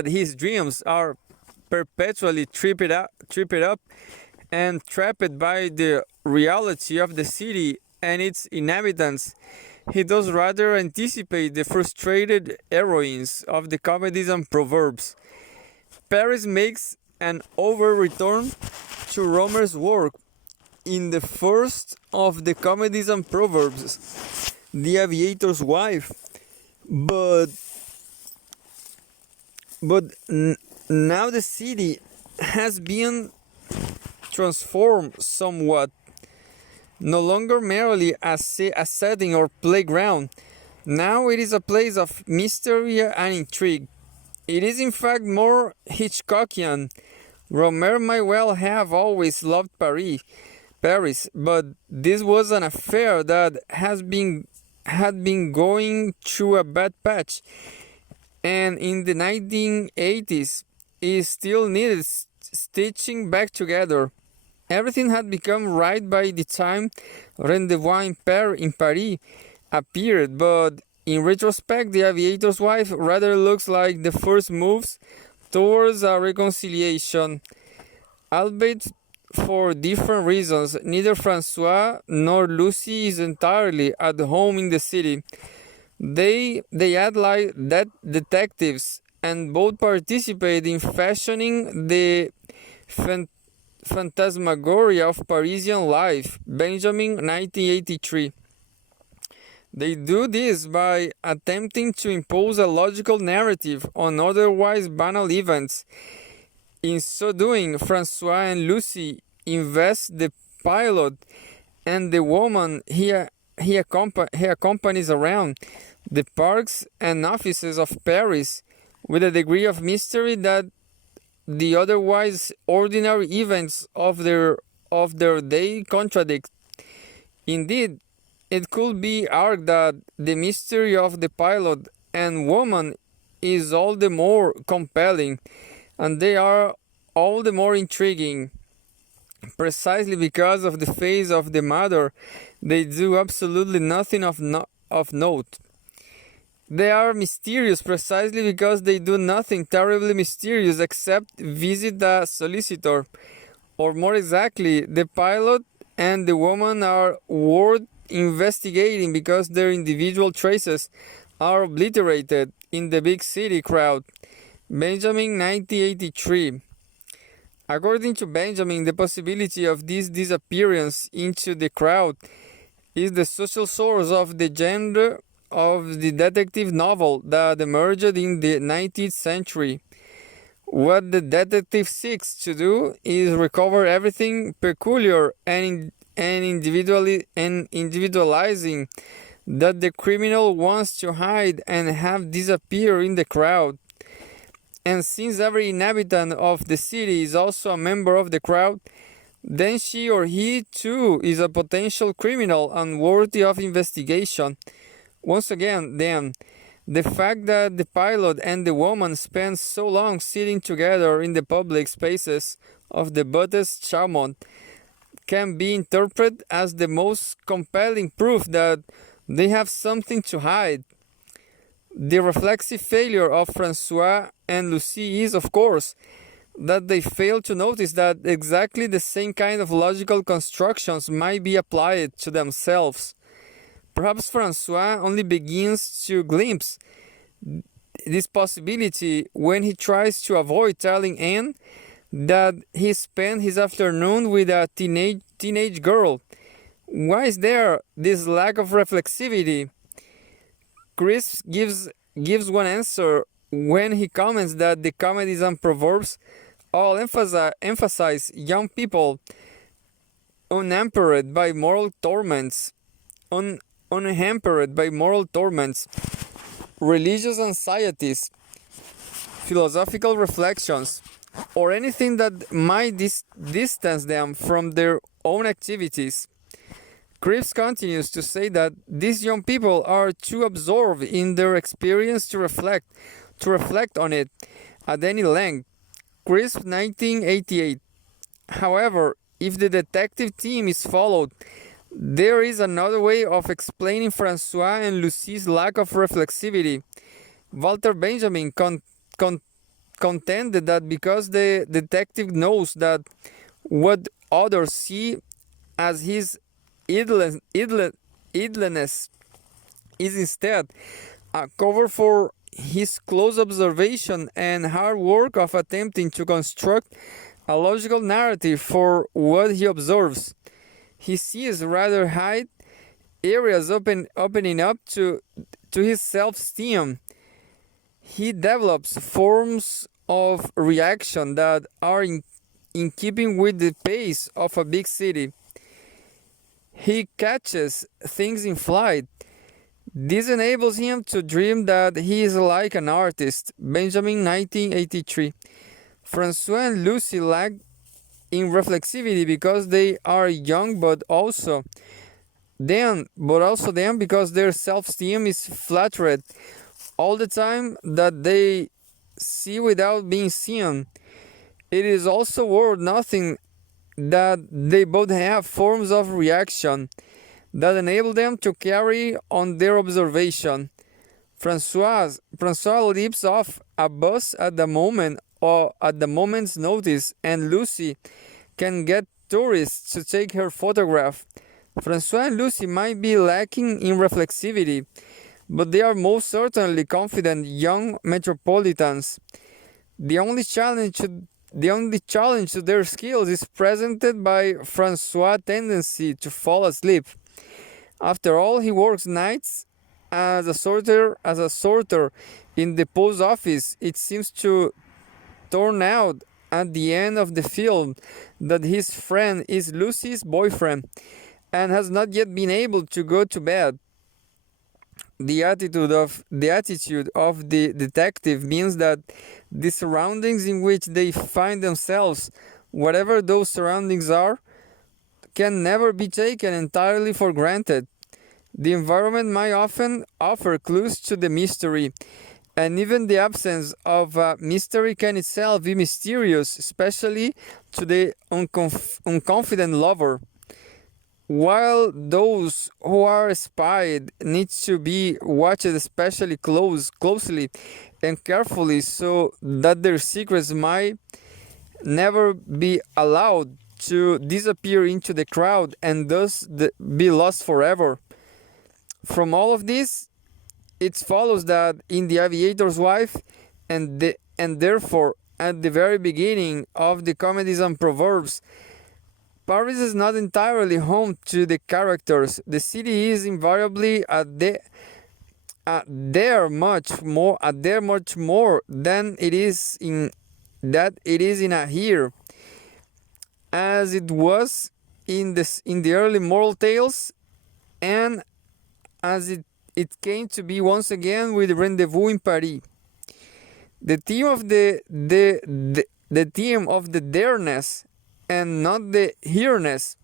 his dreams are perpetually tripped up and trapped by the reality of the city and its inhabitants, he does rather anticipate the frustrated heroines of the comedies and proverbs. Paris makes an over-return to Rohmer's work in the first of the comedies and proverbs, The Aviator's Wife, but now the city has been transformed somewhat, no longer merely a setting or playground. Now it is a place of mystery and intrigue. It is in fact more Hitchcockian. Rohmer might well have always loved Paris, but this was an affair that had been going through a bad patch, and in the 1980s it still needed stitching back together. Everything had become right by the time Rendezvous in Paris appeared, but in retrospect, The Aviator's Wife rather looks like the first moves towards a reconciliation. Albeit for different reasons, neither Francois nor Lucy is entirely at home in the city. They act like detectives, and both participate in fashioning the phantasmagoria of Parisian life. Benjamin, 1983. They do this by attempting to impose a logical narrative on otherwise banal events. In so doing, Francois and Lucy invest the pilot and the woman he accompanies around the parks and offices of Paris with a degree of mystery that the otherwise ordinary events of their day contradict. Indeed, it could be argued that the mystery of the pilot and woman is all the more compelling, and they are all the more intriguing. Precisely because of the face of the mother, they do absolutely nothing of note. They are mysterious precisely because they do nothing terribly mysterious except visit a solicitor. Or more exactly, the pilot and the woman are worth investigating because their individual traces are obliterated in the big city crowd. Benjamin, 1983. According to Benjamin, the possibility of this disappearance into the crowd is the social source of the genre of the detective novel that emerged in the 19th century. What the detective seeks to do is recover everything peculiar and individualizing that the criminal wants to hide and have disappear in the crowd. And since every inhabitant of the city is also a member of the crowd, then she or he too is a potential criminal and worthy of investigation. Once again, then, The fact that the pilot and the woman spend so long sitting together in the public spaces of the Buddhist Chaumont can be interpreted as the most compelling proof that they have something to hide. The reflexive failure of Francois and Lucie is, of course, that they fail to notice that exactly the same kind of logical constructions might be applied to themselves. Perhaps Francois only begins to glimpse this possibility when he tries to avoid telling Anne that he spent his afternoon with a teenage girl. Why is there this lack of reflexivity? Chris gives one answer when he comments that the comedies and proverbs all emphasize young people unhampered by moral torments, unhampered by moral torments, religious anxieties, philosophical reflections, or anything that might distance them from their own activities. Cripps continues to say that these young people are too absorbed in their experience to reflect on it at any length. Cripps, 1988. However, if the detective theme is followed, there is another way of explaining Francois and Lucie's lack of reflexivity. Walter Benjamin contended that because the detective knows that what others see as his idleness is instead a cover for his close observation and hard work of attempting to construct a logical narrative for what he observes. He sees rather high areas opening up to his self-esteem. He develops forms of reaction that are in keeping with the pace of a big city. He catches things in flight. This enables him to dream that he is like an artist. Benjamin, 1983. Francois and Lucie lack in reflexivity because they are young, but also them because their self-esteem is flattered all the time that they see without being seen. It is also worth nothing that they both have forms of reaction that enable them to carry on their observation. Francois leaps off a bus at the moment or at the moment's notice, and Lucie can get tourists to take her photograph. Francois and Lucie might be lacking in reflexivity, but they are most certainly confident young metropolitans. The only challenge to their skills is presented by Francois' tendency to fall asleep. After all, he works nights as a sorter in the post office. It seems to turn out at the end of the film that his friend is Lucie's boyfriend and has not yet been able to go to bed. The attitude of the detective means that the surroundings in which they find themselves, whatever those surroundings are, can never be taken entirely for granted. The environment might often offer clues to the mystery, and even the absence of mystery can itself be mysterious, especially to the unconfident lover. While those who are spied need to be watched especially closely and carefully so that their secrets might never be allowed to disappear into the crowd and thus be lost forever. From all of this, it follows that in The Aviator's Wife and therefore at the very beginning of the Comedies and Proverbs, Paris is not entirely home to the characters. The city is invariably there much more than it is in a here, as it was in the early moral tales, and as it came to be once again with Rendezvous in Paris. The theme of the theme of the dareness and not the here-ness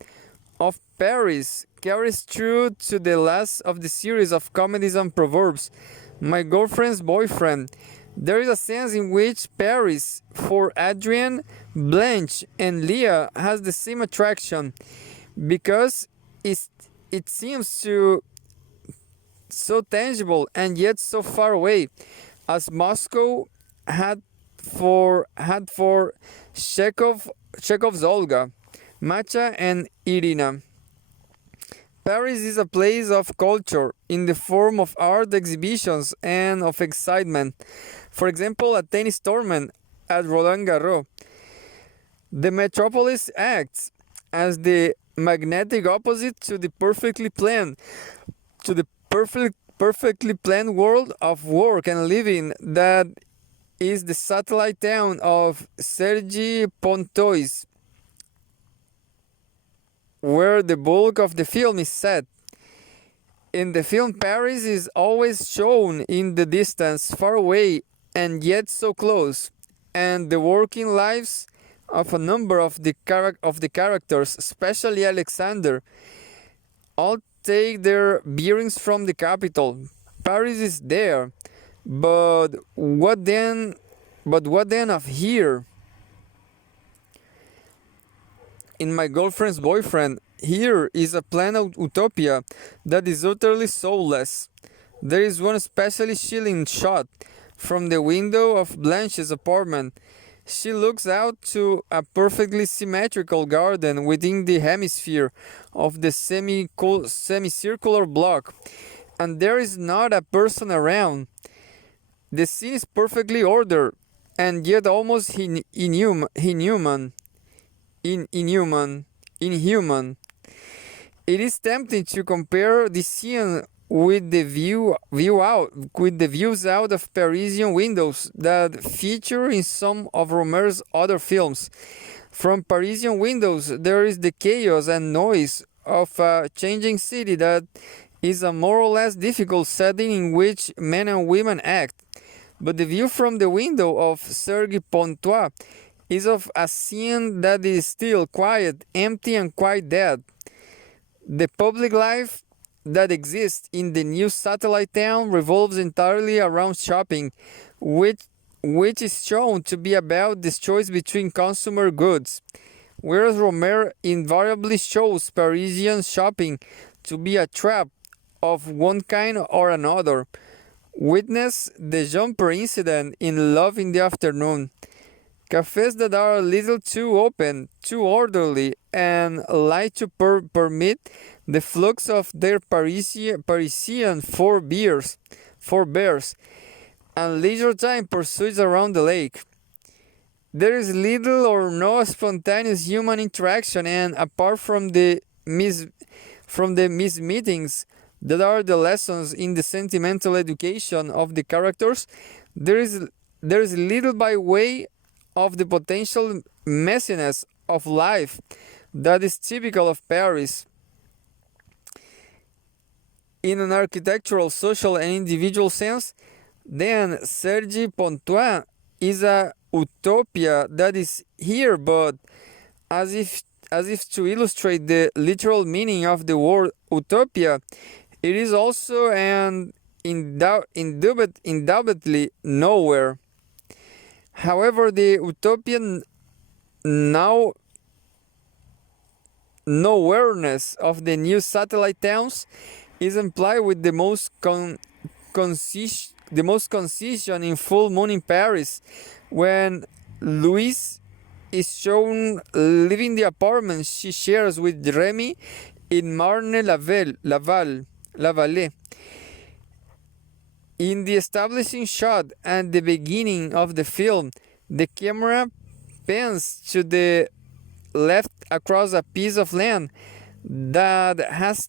of Paris carries through to the last of the series of Comedies and Proverbs, My girlfriend's boyfriend. There is a sense in which Paris, for Adrian, Blanche, and Leah, has the same attraction because it's, it seems to so tangible and yet so far away, as Moscow had for Chekhov's Olga, Macha, and Irina. Paris is a place of culture in the form of art exhibitions and of excitement. For example, a tennis tournament at Roland Garros. The metropolis acts as the magnetic opposite to the perfectly planned world of work and living that is the satellite town of Sergi Pontoise, where the bulk of the film is set. In the film, Paris is always shown in the distance, far away and yet so close, and the working lives of a number of the characters, especially Alexander, all take their bearings from the capital. Paris is there, but what then? But what then of here? In My Girlfriend's Boyfriend, here is a planned utopia that is utterly soulless. There is one especially chilling shot from the window of Blanche's apartment. She looks out to a perfectly symmetrical garden within the hemisphere of the semicircular block, and there is not a person around. The scene is perfectly ordered, and yet almost inhuman. It is tempting to compare the scene with the views out of Parisian windows that feature in some of Rohmer's other films. From Parisian windows, there is the chaos and noise of a changing city that is a more or less difficult setting in which men and women act. But the view from the window of Sergi Pontoise is of a scene that is still quiet, empty, and quite dead. The public life that exists in the new satellite town revolves entirely around shopping, which is shown to be about this choice between consumer goods, whereas Rohmer invariably shows Parisian shopping to be a trap of one kind or another. Witness the jumper incident in Love in the Afternoon. Cafes that are a little too open, too orderly, and like to permit the flux of their Parisian forebears, and leisure time pursuits around the lake. There is little or no spontaneous human interaction, and apart from the mismeetings that are the lessons in the sentimental education of the characters, there is little by way of the potential messiness of life that is typical of Paris. In an architectural, social, and individual sense, then Sergi Pontoise is a utopia that is here, but as if to illustrate the literal meaning of the word utopia, it is also and undoubtedly nowhere. However, the utopian nowhereness of the new satellite towns is implied with the most concision in Full Moon in Paris, when Louise is shown leaving the apartment she shares with Remy in Marne-la-Vallée. In the establishing shot at the beginning of the film, the camera pans to the left across a piece of land that has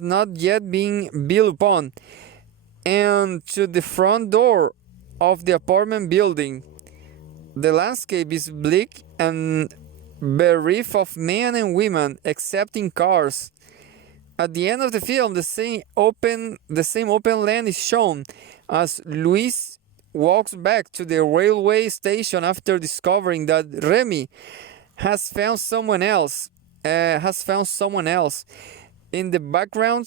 not yet been built upon, and to the front door of the apartment building. The landscape is bleak and bereft of men and women, except in cars. At the end of the film, the same open land is shown as Louise walks back to the railway station after discovering that Remy has found someone else. In the background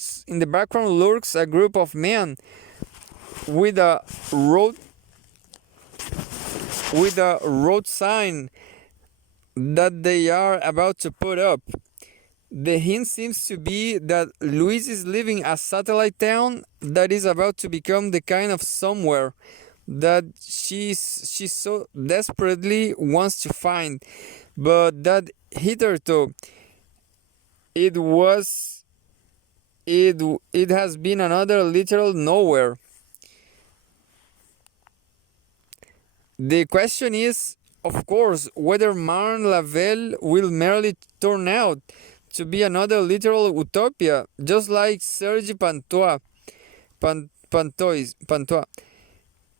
lurks a group of men with a road sign that they are about to put up. The hint seems to be that Louise is living a satellite town that is about to become the kind of somewhere that she so desperately wants to find, but that hitherto it was it has been another literal nowhere. The question is, of course, whether Marne-la-Vallée will merely turn out to be another literal utopia, just like Serge Pantois.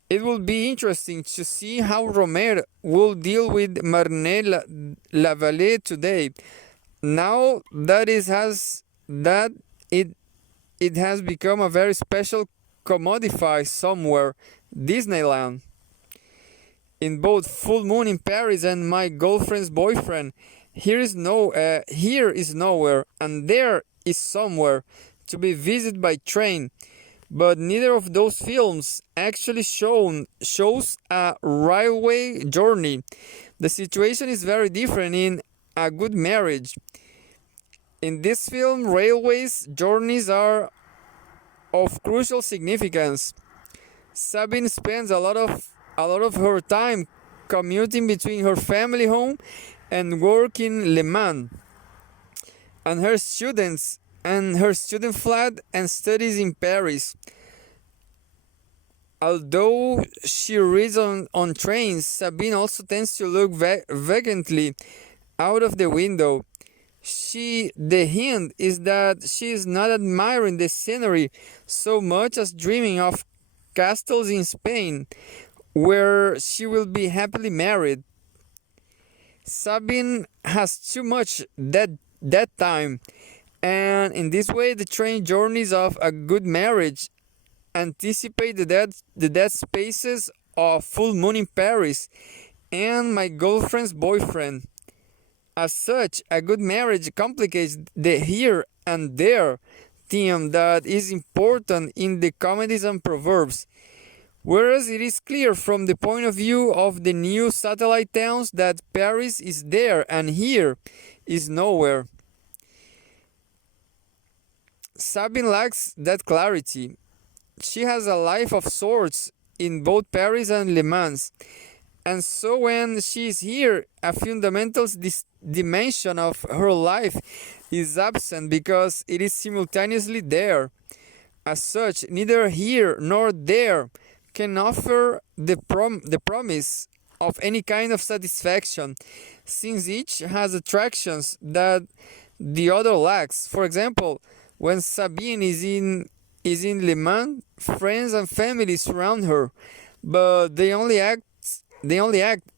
It will be interesting to see how Rohmer will deal with Marne-la-Vallée today. Now that it has become a very special commodified somewhere, Disneyland. In both Full Moon in Paris and My Girlfriend's Boyfriend, here is nowhere and there is somewhere to be visited by train. But neither of those films actually shows a railway journey. The situation is very different in A Good Marriage. In this film, railways journeys are of crucial significance. Sabine spends a lot of her time commuting between her family home and work in Le Mans, and her student flat and studies in Paris. Although she reads on trains, Sabine also tends to look vacantly out of the window. The hint is that she is not admiring the scenery so much as dreaming of castles in Spain, where she will be happily married. Sabine has too much that time, and in this way the train journeys of A Good Marriage anticipate the dead spaces of Full Moon in Paris and My Girlfriend's Boyfriend. As such, A Good Marriage complicates the here and there theme that is important in the comedies and proverbs, whereas it is clear from the point of view of the new satellite towns that Paris is there and here is nowhere. Sabine lacks that clarity. She has a life of sorts in both Paris and Le Mans, and so when she is here, a fundamental dimension of her life is absent because it is simultaneously there. As such, neither here nor there can offer the promise of any kind of satisfaction, since each has attractions that the other lacks. For example, when Sabine is in Le Mans, friends and family surround her, but they only act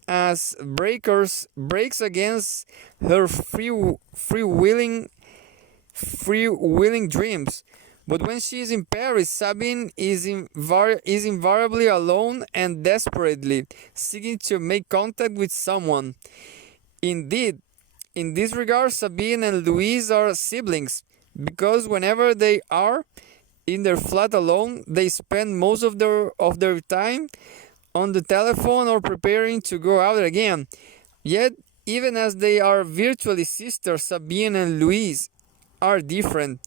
as breaks against her free-willing dreams. But when she is in Paris, Sabine is invariably alone and desperately seeking to make contact with someone. Indeed, in this regard, Sabine and Louise are siblings, because whenever they are in their flat alone, they spend most of their time on the telephone or preparing to go out again. Yet, even as they are virtually sisters, Sabine and Louise are different.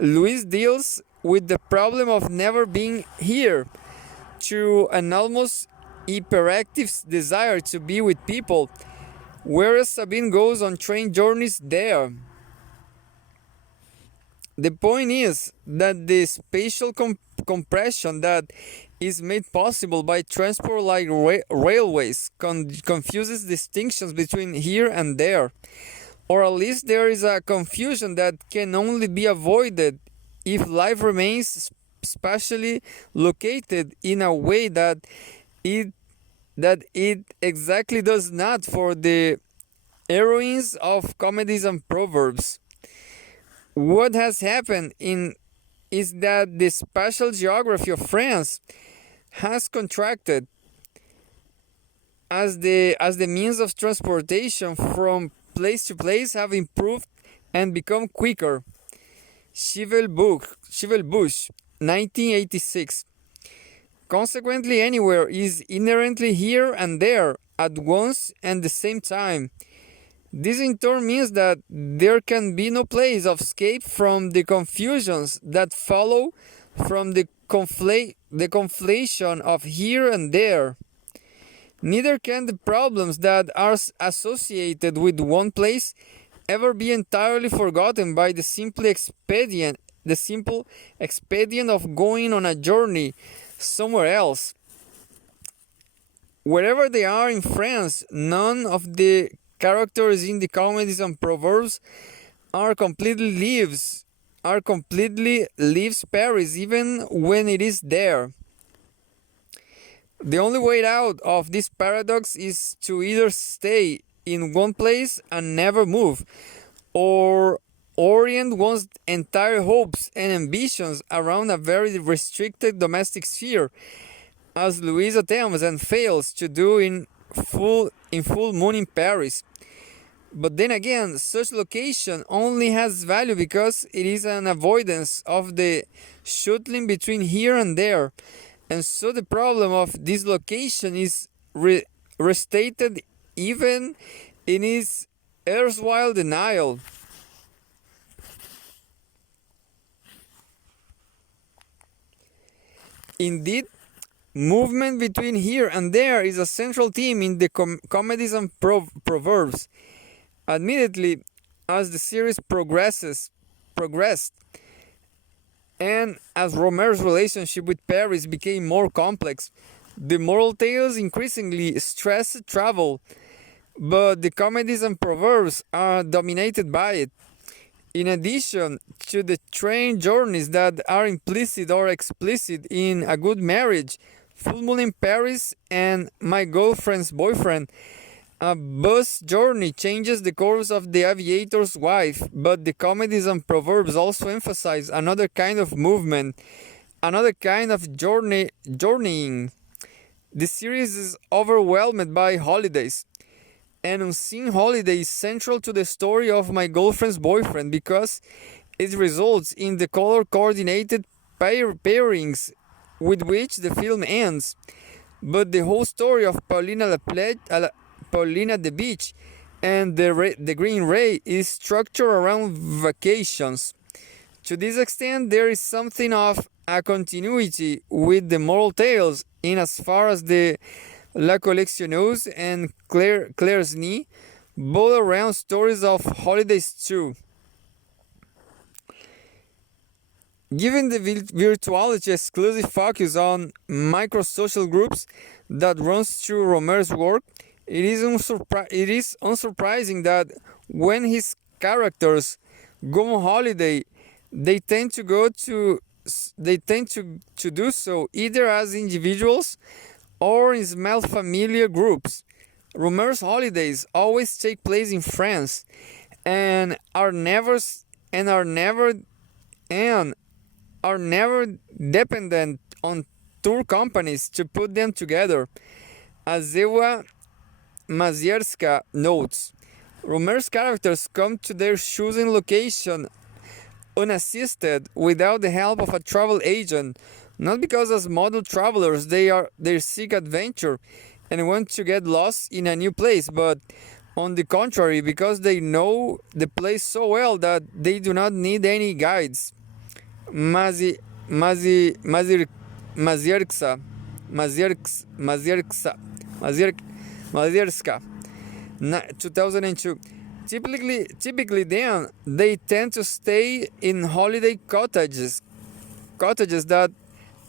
Louise deals with the problem of never being here through an almost hyperactive desire to be with people, whereas Sabine goes on train journeys there. The point is that the spatial compression that is made possible by transport like railways confuses distinctions between here and there. Or at least there is a confusion that can only be avoided if life remains spatially located in a way that it exactly does not for the heroines of comedies and proverbs. What has happened is that the spatial geography of France has contracted as the means of transportation from place to place have improved and become quicker. Cheval Bush, 1986. Consequently, anywhere is inherently here and there at once and the same time. This in turn means that there can be no place of escape from the confusions that follow from the conflation of here and there. Neither can the problems that are associated with one place ever be entirely forgotten by the simple expedient of going on a journey somewhere else. Wherever they are in France, none of the characters in the comedies and proverbs are completely leaves Paris even when it is there. The only way out of this paradox is to either stay in one place and never move, or orient one's entire hopes and ambitions around a very restricted domestic sphere, as Louise attempts and fails to do in full moon in Paris. But then again, such location only has value because it is an avoidance of the shuttling between here and there. And so the problem of dislocation is restated even in its erstwhile denial. Indeed, movement between here and there is a central theme in the comedies and proverbs. Admittedly, as the series progressed, and as Rohmer's relationship with Paris became more complex, the moral tales increasingly stressed travel, but the comedies and proverbs are dominated by it. In addition to the train journeys that are implicit or explicit in A Good Marriage, Full Moon in Paris, and My Girlfriend's Boyfriend, a bus journey changes the course of the aviator's wife, but the comedies and proverbs also emphasize another kind of movement, another kind of journeying. The series is overwhelmed by holidays. An unseen holiday is central to the story of My Girlfriend's Boyfriend because it results in the color-coordinated pairings with which the film ends. But the whole story of Paulina the Beach and the Green Ray is structured around vacations. To this extent, there is something of a continuity with the moral tales in as far as the La Collectionneuse and Claire's Knee both around stories of holidays too. Given the virtuality exclusive focus on micro-social groups that runs through Rohmer's work, it is unsurprising that when his characters go on holiday, they tend to do so either as individuals or in small familiar groups. Rohmer's holidays always take place in France and are never dependent on tour companies to put them together. As Ewa Mazierska notes, Rohmer's characters come to their chosen location unassisted without the help of a travel agent, not because as model travelers they seek adventure and want to get lost in a new place, but on the contrary, because they know the place so well that they do not need any guides. Mazierska 2002. Typically then they tend to stay in holiday cottages that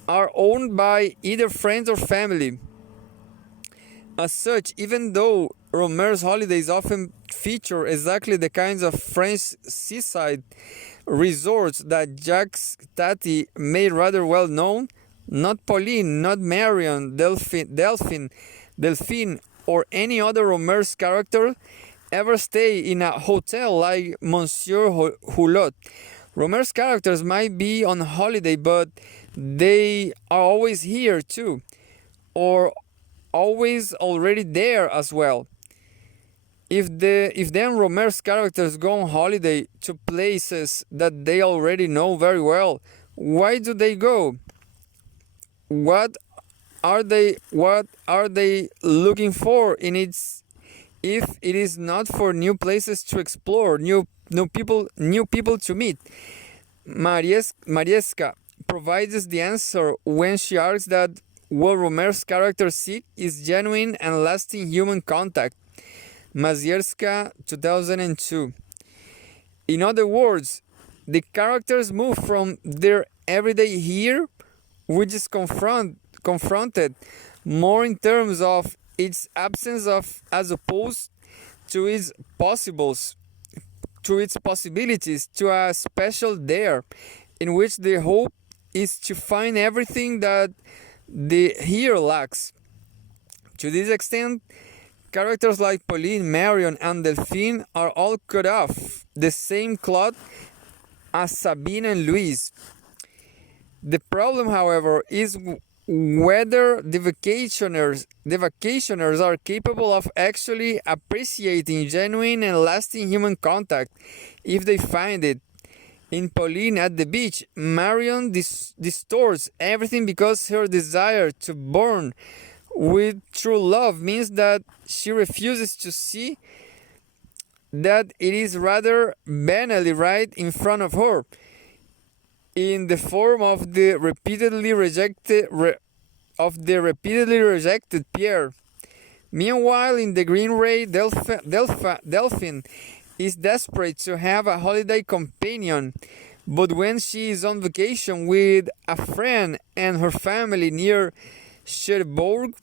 are owned by either friends or family. As such, even though Rohmer's holidays often feature exactly the kinds of French seaside resorts that Jacques Tati made rather well known, not Pauline, not Marion, Delphine, or any other Rohmer's character ever stay in a hotel like Monsieur Hulot. Rohmer's characters might be on holiday, but they are always here too, or always already there as well. If then Rohmer's characters go on holiday to places that they already know very well, why do they go? What what are they looking for in its if it is not for new places to explore, new people to meet? Marieska provides the answer when she asks that what Rohmer's character seek is genuine and lasting human contact. Mazierska, 2002. In other words, the characters move from their everyday here, which is confronted more in terms of its absence of as opposed to its possibilities, to a special there, in which the hope is to find everything that the here lacks. To this extent, characters like Pauline, Marion, and Delphine are all cut off the same cloth as Sabine and Louise. The problem, however, is whether the vacationers are capable of actually appreciating genuine and lasting human contact if they find it. In Pauline at the beach, Marion distorts everything because her desire to burn with true love means that she refuses to see that it is rather banally right in front of her, in the form of the repeatedly rejected Pierre. Meanwhile, in the Green Ray, Delphine is desperate to have a holiday companion, but when she is on vacation with a friend and her family near Cherbourg,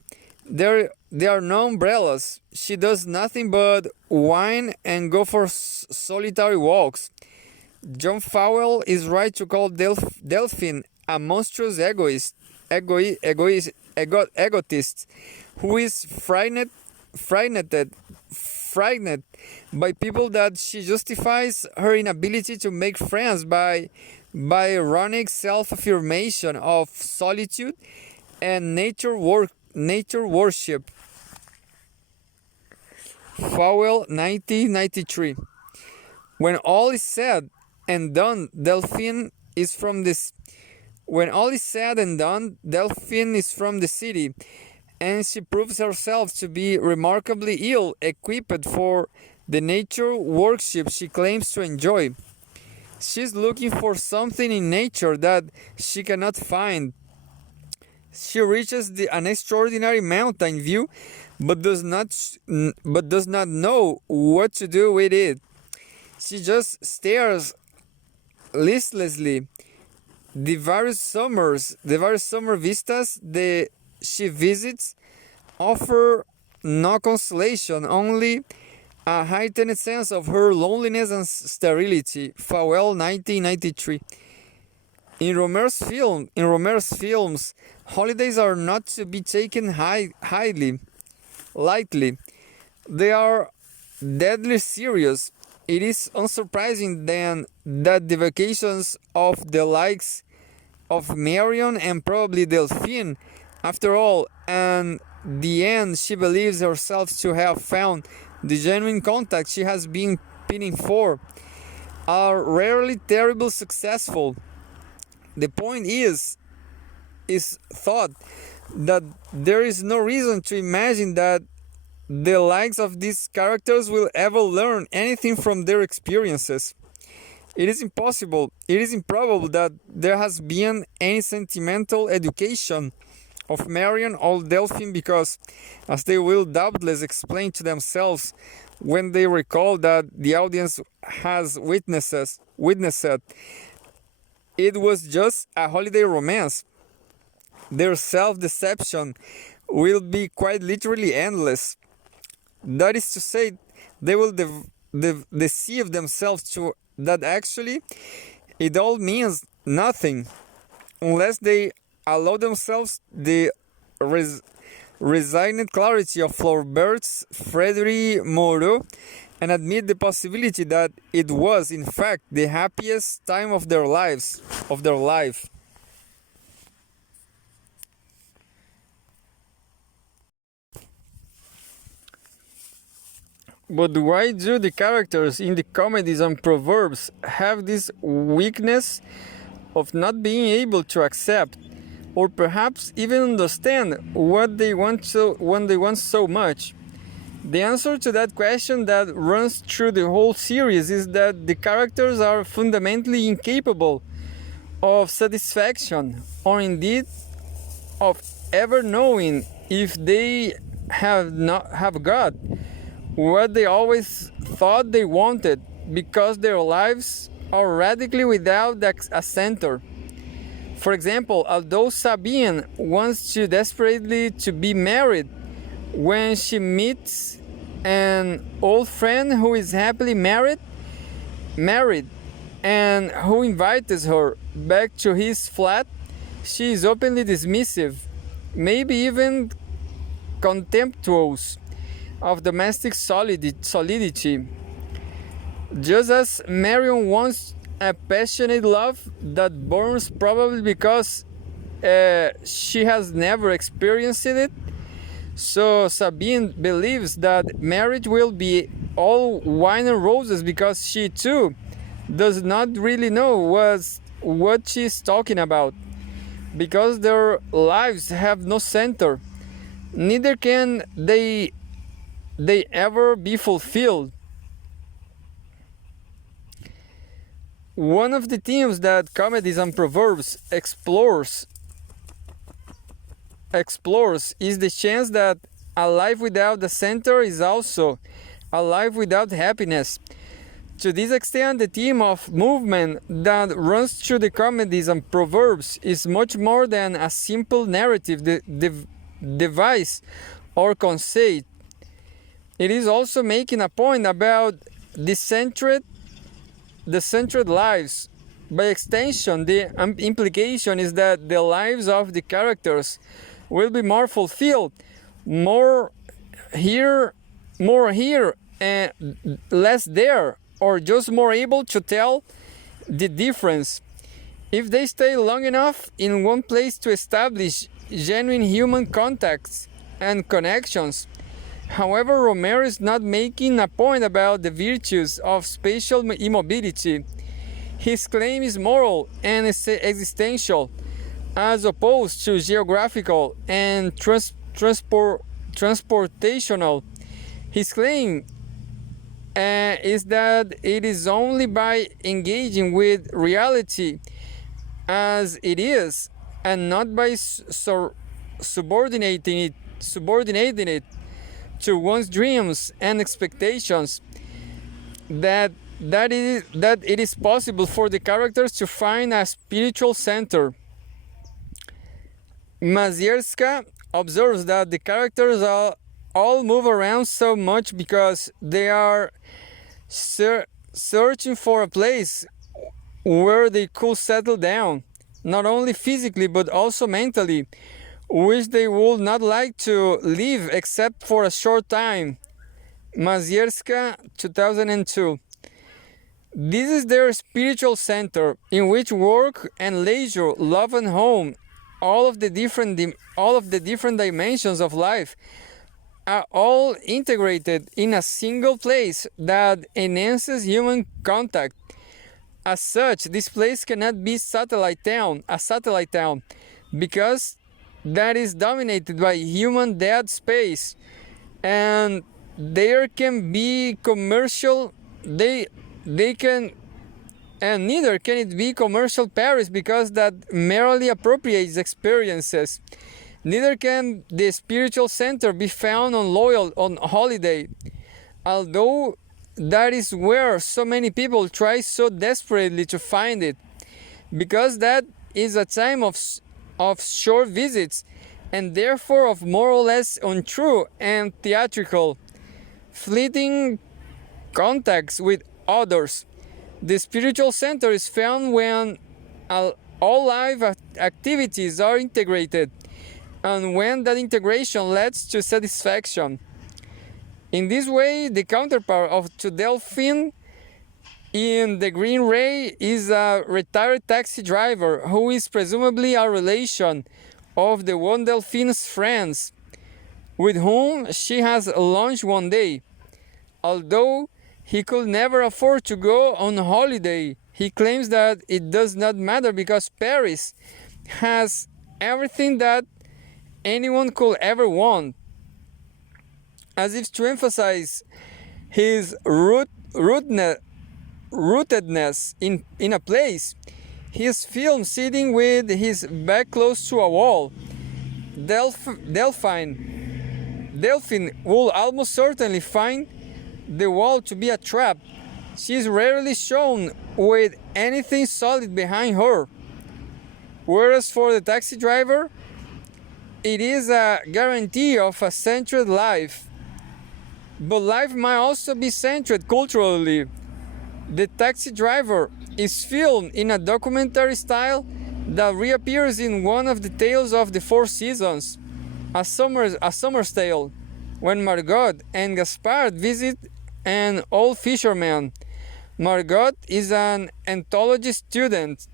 there are no umbrellas. She does nothing but whine and go for solitary walks. John Fowell is right to call Delphine a monstrous egotist who is frightened by people that she justifies her inability to make friends by ironic self-affirmation of solitude and nature worship. Fowell, 1993. When all is said and done, Delphine is from the city, and she proves herself to be remarkably ill equipped for the nature worship she claims to enjoy. She's looking for something in nature that she cannot find. She reaches an extraordinary mountain view, but does not know what to do with it. She just stares listlessly. The various summer vistas she visits offer no consolation, only a heightened sense of her loneliness and sterility. Fowell, 1993. In Rohmer's films, holidays are not to be taken lightly. They are deadly serious. It is unsurprising then that the vacations of the likes of Marion and probably Delphine, after all, and the end she believes herself to have found the genuine contact she has been pining for, are rarely terribly successful. The point is thought that there is no reason to imagine that the likes of these characters will ever learn anything from their experiences. It is improbable that there has been any sentimental education of Marion or Delphine because, as they will doubtless explain to themselves when they recall that the audience has witnessed, it was just a holiday romance. Their self-deception will be quite literally endless. That is to say, they will deceive themselves to that actually it all means nothing unless they allow themselves the resigned clarity of Flaubert's Frédéric Moreau and admit the possibility that it was in fact the happiest time of their life. But why do the characters in the comedies and proverbs have this weakness of not being able to accept or perhaps even understand what they want so much? The answer to that question that runs through the whole series is that the characters are fundamentally incapable of satisfaction, or indeed of ever knowing if they have got what they always thought they wanted, because their lives are radically without a center. For example, although Sabine wants desperately to be married, when she meets an old friend who is happily married, and who invites her back to his flat, she is openly dismissive, maybe even contemptuous of domestic solidity. Just as Marion wants a passionate love that burns, probably because she has never experienced it, so Sabine believes that marriage will be all wine and roses, because she too does not really know what she's talking about, because their lives have no center. Neither can they ever be fulfilled. One of the themes that comedies and proverbs explores is the chance that a life without the center is also a life without happiness. To this extent, the theme of movement that runs through the comedies and proverbs is much more than a simple narrative device or conceit. It is also making a point about the centered lives. By extension, the implication is that the lives of the characters will be more fulfilled, more here and less there, or just more able to tell the difference if they stay long enough in one place to establish genuine human contacts and connections. However, Rohmer is not making a point about the virtues of spatial immobility. His claim is moral and existential, as opposed to geographical and transportational. His claim is that it is only by engaging with reality as it is, and not by subordinating it to one's dreams and expectations, that it is possible for the characters to find a spiritual center. Mazierska observes that the characters all move around so much because they are searching for a place where they could settle down, not only physically but also mentally, which they would not like to leave except for a short time. Mazierska, 2002. This is their spiritual center, in which work and leisure, love and home, all of the different dimensions of life are all integrated in a single place that enhances human contact. As such, this place cannot be a satellite town, because that is dominated by human dead space, and there can be commercial. And neither can it be commercial Paris, because that merely appropriates experiences. Neither can the spiritual center be found on holiday, although that is where so many people try so desperately to find it, because that is a time of short visits, and therefore of more or less untrue and theatrical, fleeting contacts with others. The spiritual center is found when all life activities are integrated, and when that integration leads to satisfaction. In this way, the counterpart to Delphine in The Green Ray is a retired taxi driver who is presumably a relation of the one Delphine's friends, with whom she has lunch one day. Although he could never afford to go on holiday, he claims that it does not matter because Paris has everything that anyone could ever want, as if to emphasize his rootedness in a place. He is filmed sitting with his back close to a wall. Delphine will almost certainly find the wall to be a trap. She is rarely shown with anything solid behind her. Whereas for the taxi driver, it is a guarantee of a centered life. But life might also be centered culturally. The taxi driver is filmed in a documentary style that reappears in one of the tales of the Four Seasons, a summer's tale, when Margot and Gaspard visit an old fisherman. Margot is an anthology student,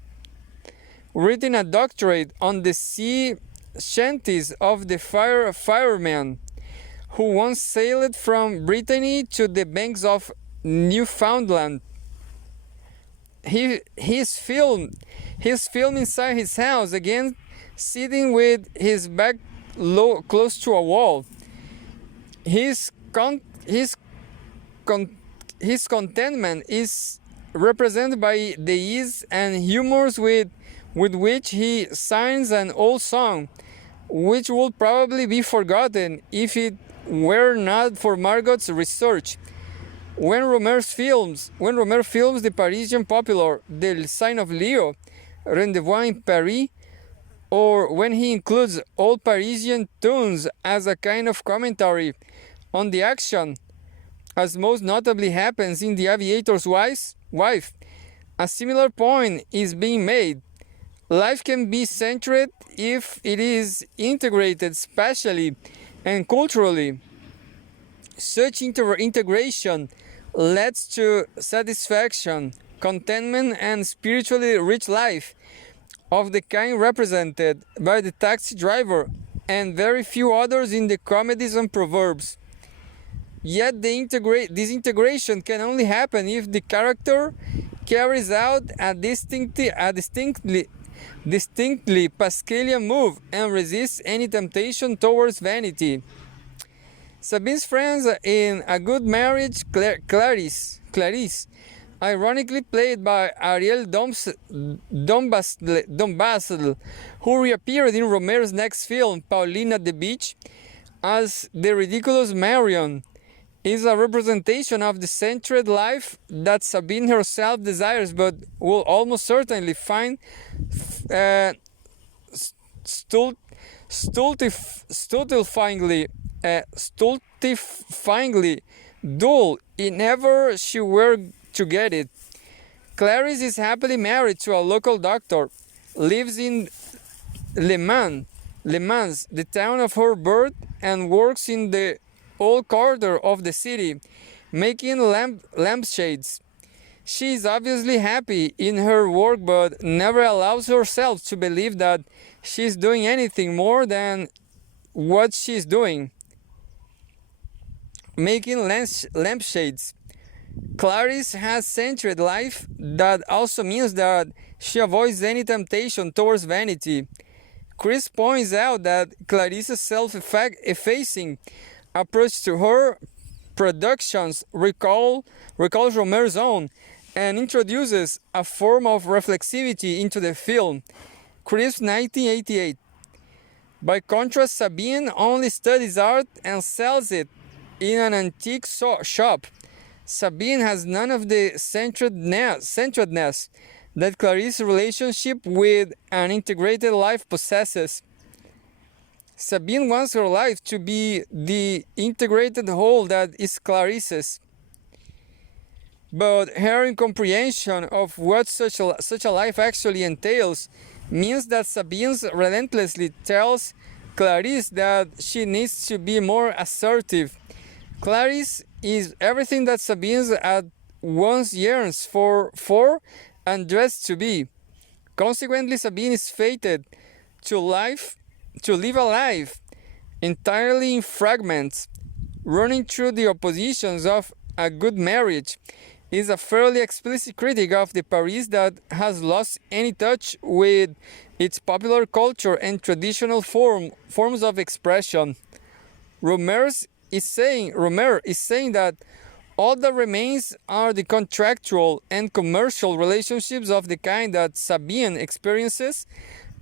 writing a doctorate on the sea shanties of the fireman who once sailed from Brittany to the banks of Newfoundland. He's filmed inside his house, again sitting with his back close to a wall. His contentment is represented by the ease and humors with which he sings an old song, which would probably be forgotten if it were not for Margot's research. When Rohmer films the Parisian popular The Sign of Leo, Rendezvous in Paris, or when he includes old Parisian tunes as a kind of commentary on the action, as most notably happens in The Aviator's Wife, a similar point is being made. Life can be centered if it is integrated spatially and culturally. Such integration leads to satisfaction, contentment, and spiritually rich life of the kind represented by the taxi driver and very few others in the comedies and proverbs. Yet this integration can only happen if the character carries out a distinctly Pascalian move and resists any temptation towards vanity. Sabine's friends in A Good Marriage, Clarice, ironically played by Ariel Dombasle, who reappeared in Rohmer's next film, Pauline at the Beach, as the ridiculous Marion, is a representation of the centered life that Sabine herself desires, but will almost certainly find stultifyingly dull if ever she were to get it. Clarice is happily married to a local doctor, lives in Le Mans, the town of her birth, and works in the old quarter of the city, making lampshades. She is obviously happy in her work, but never allows herself to believe that she is doing anything more than what she is doing, making lampshades. Clarice has centered life that also means that she avoids any temptation towards vanity. Chris points out that Clarice's self-effacing approach to her productions recalls Rohmer's own and introduces a form of reflexivity into the film. Chris, 1988. By contrast, Sabine only studies art and sells it in an antique shop. Sabine has none of the centeredness that Clarice's relationship with an integrated life possesses. Sabine wants her life to be the integrated whole that is Clarice's. But her incomprehension of what such a life actually entails means that Sabine relentlessly tells Clarice that she needs to be more assertive. Clarice is everything that Sabine at once yearns for and dreads to be. Consequently, Sabine is fated to live a life entirely in fragments, running through the oppositions of a good marriage is a fairly explicit critic of the Paris that has lost any touch with its popular culture and traditional forms of expression. Rohmer is saying that all that remains are the contractual and commercial relationships of the kind that Sabine experiences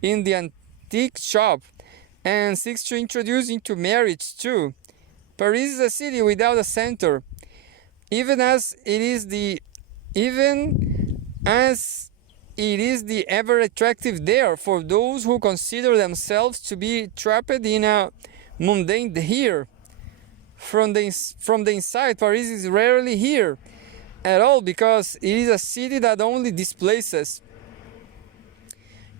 in the antique shop and seeks to introduce into marriage too. Paris is a city without a center, even as it is the ever attractive there for those who consider themselves to be trapped in a mundane here. From the inside, Paris is rarely here at all because it is a city that only displaces.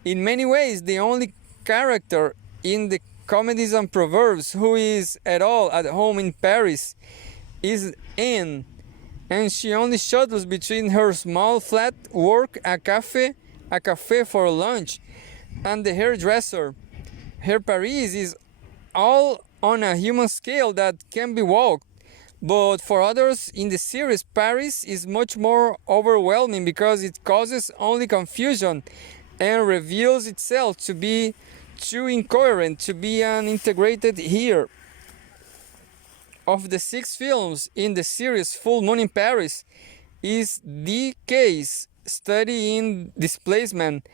In many ways, the only character in the comedies and proverbs who is at all at home in Paris is Anne, and she only shuttles between her small flat work, a cafe for lunch, and the hairdresser. Her Paris is all on a human scale that can be walked, but for others in the series, Paris is much more overwhelming because it causes only confusion and reveals itself to be too incoherent to be integrated here. Of the 6 films in the series Full Moon in Paris is the case study in displacement,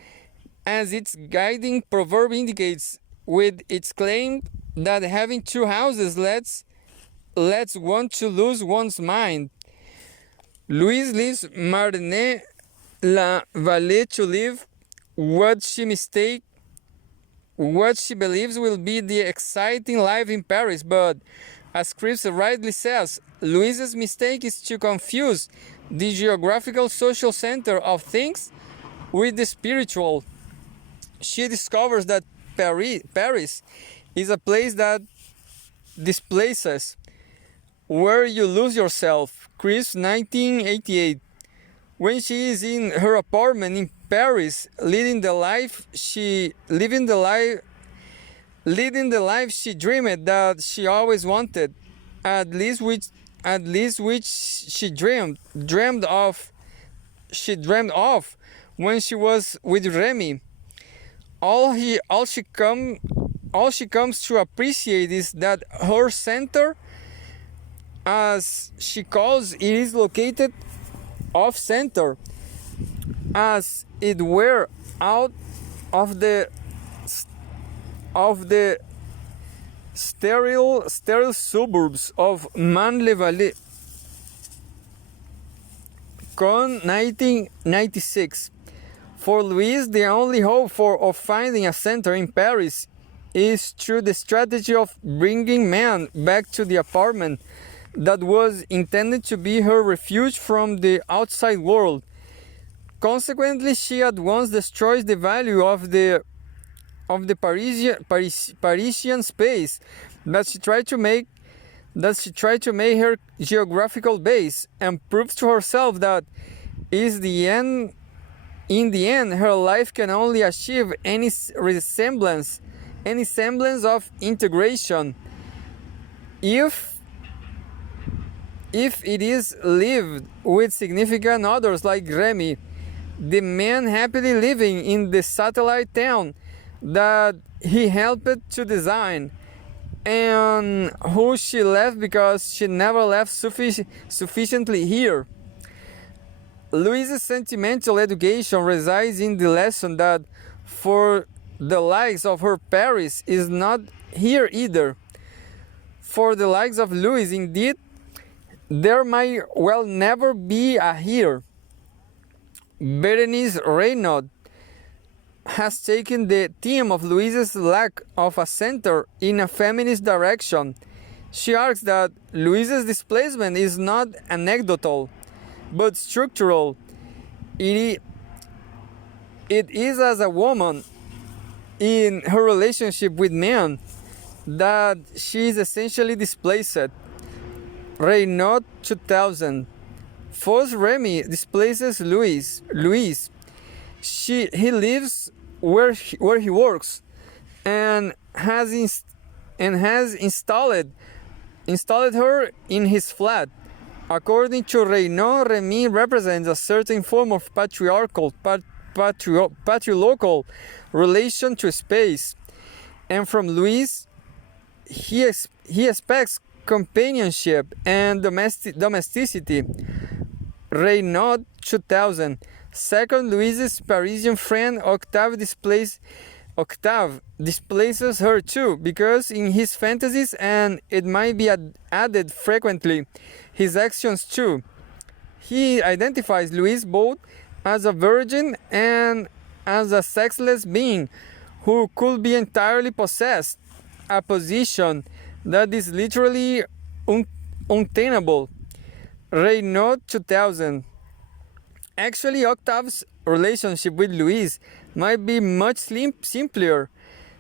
as its guiding proverb indicates, with its claim that having 2 houses lets one to lose one's mind. Louise leaves Marne la Vallée to live what she believes will be the exciting life in Paris, but as Chris rightly says, Louise's mistake is to confuse the geographical social center of things with the spiritual. She discovers that Paris is a place that displaces, where you lose yourself. Chris, 1988. When she is in her apartment in Paris, leading the life she dreamed that she always wanted, at least which she dreamed of when she was with Remy. All she comes to appreciate is that her center, as she calls it, is located off center, as it were out of the sterile suburbs of Man-le-Vallée. Con 1996. For Louise, the only hope of finding a center in Paris is through the strategy of bringing man back to the apartment that was intended to be her refuge from the outside world. Consequently, she at once destroys the value of the Parisian space that she tried to make her geographical base, and proves to herself that in the end her life can only achieve any semblance of integration if it is lived with significant others like Remy, the man happily living in the satellite town that he helped to design, and who she left because she never left sufficiently here. Louise's sentimental education resides in the lesson that for the likes of her Paris is not here either. For the likes of Louise, indeed, there might well never be a here. Berenice Reynaud has taken the theme of Louise's lack of a center in a feminist direction. She argues that Louise's displacement is not anecdotal, but structural. It is as a woman in her relationship with men that she is essentially displaced. Reynaud, 2000. First, Remy displaces Louise. He lives where he works, and has installed her in his flat. According to Reynaud, Remy represents a certain form of patrilocal relation to space, and from Louis, he expects companionship and domesticity. Reynaud 2000. Second, Louise's Parisian friend Octave displaces her too, because in his fantasies, and it might be added frequently, his actions too. He identifies Louise both as a virgin and as a sexless being who could be entirely possessed, a position that is literally untenable. Reynaud 2000. Actually, Octave's relationship with Louise might be much simpler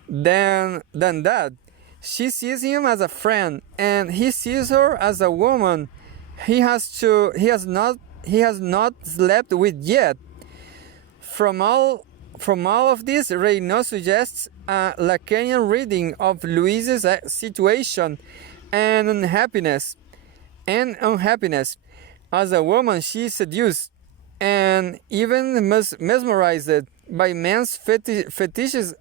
than that. She sees him as a friend, and he sees her as a woman he has not slept with yet. From all of this, Reynaud suggests a Lacanian reading of Louise's situation and unhappiness. As a woman, she is seduced and even mesmerized by men's fetishizing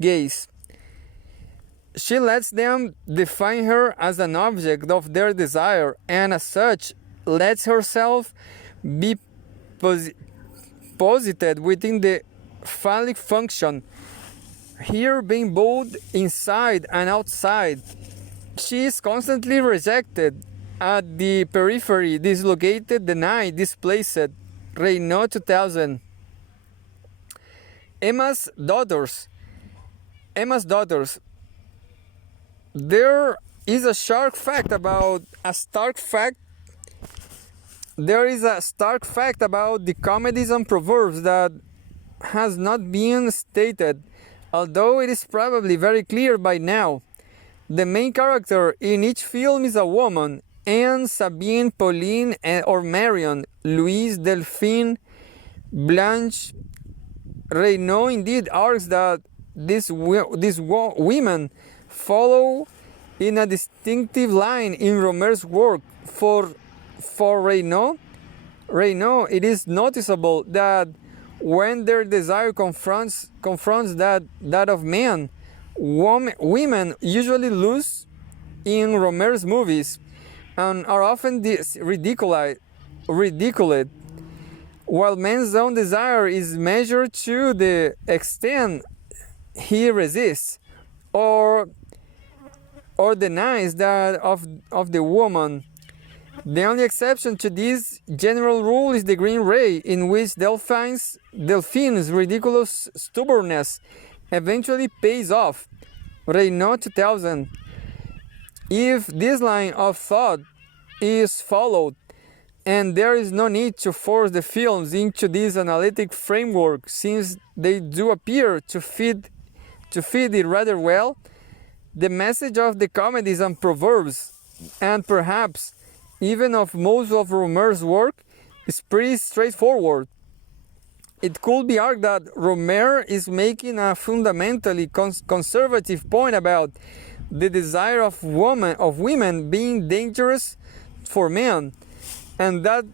gaze. She lets them define her as an object of their desire, and as such lets herself be posited within the phallic function, here being both inside and outside. She is constantly rejected, at the periphery, dislocated, denied, displaced. Reynaud 2000. Emma's daughters. There is a stark fact about the comedies and proverbs that has not been stated, although it is probably very clear by now. The main character in each film is a woman: Anne, Sabine, Pauline, or Marion, Louise, Delphine, Blanche. Reynaud indeed argues that these women follow in a distinctive line in Rohmer's work. For Reynaud, it is noticeable that when their desire confronts that of men, women usually lose in Rohmer's movies and are often ridiculed, while man's own desire is measured to the extent he resists or denies that of the woman. The only exception to this general rule is the Green Ray, in which Delphine's ridiculous stubbornness eventually pays off. Reynaud 2000. If this line of thought is followed, and there is no need to force the films into this analytic framework, since they do appear to fit it rather well, the message of the comedies and proverbs, and perhaps even of most of Rohmer's work, is pretty straightforward. It could be argued that Rohmer is making a fundamentally conservative point about the desire of women being dangerous for men, and that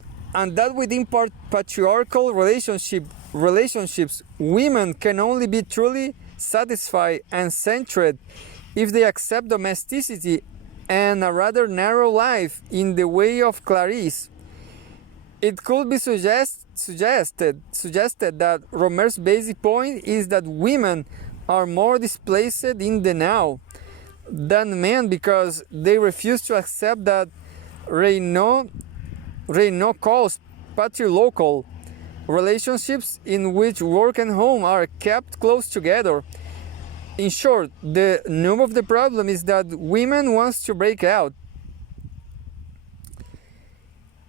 within patriarchal relationships, women can only be truly satisfied and centered if they accept domesticity and a rather narrow life in the way of Clarice. It could be suggested that Rohmer's basic point is that women are more displaced in the now than men, because they refuse to accept that Reynaud calls patrilocal relationships in which work and home are kept close together. In short, the nub of the problem is that women want to break out.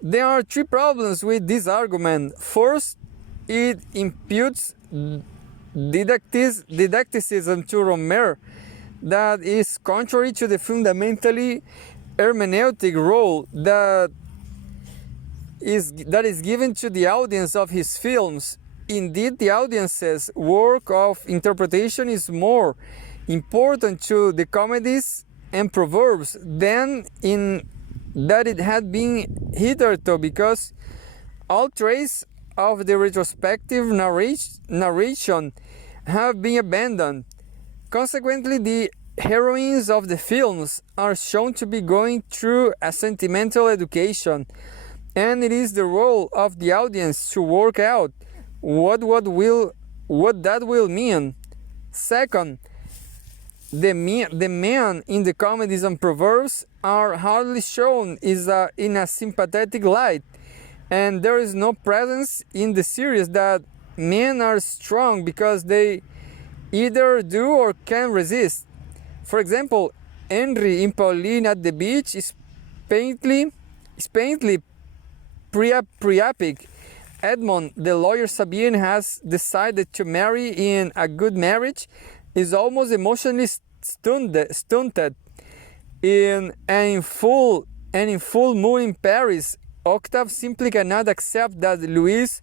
There are three problems with this argument. First, it imputes didacticism to Rohmer that is contrary to the fundamentally hermeneutic role that is given to the audience of his films. Indeed, the audience's work of interpretation is more important to the comedies and proverbs than in that it had been hitherto, because all trace of the retrospective narration have been abandoned. Consequently, the heroines of the films are shown to be going through a sentimental education, and it is the role of the audience to work out what that will mean. Second, the men in the comedies and proverbs are hardly shown in a sympathetic light, and there is no presence in the series that men are strong because they either do or can resist. For example, Henry in Pauline at the Beach is painfully priapic. Edmond, the lawyer Sabine has decided to marry in a good marriage, is almost emotionally stunted. In full moon in Paris, Octave simply cannot accept that Louise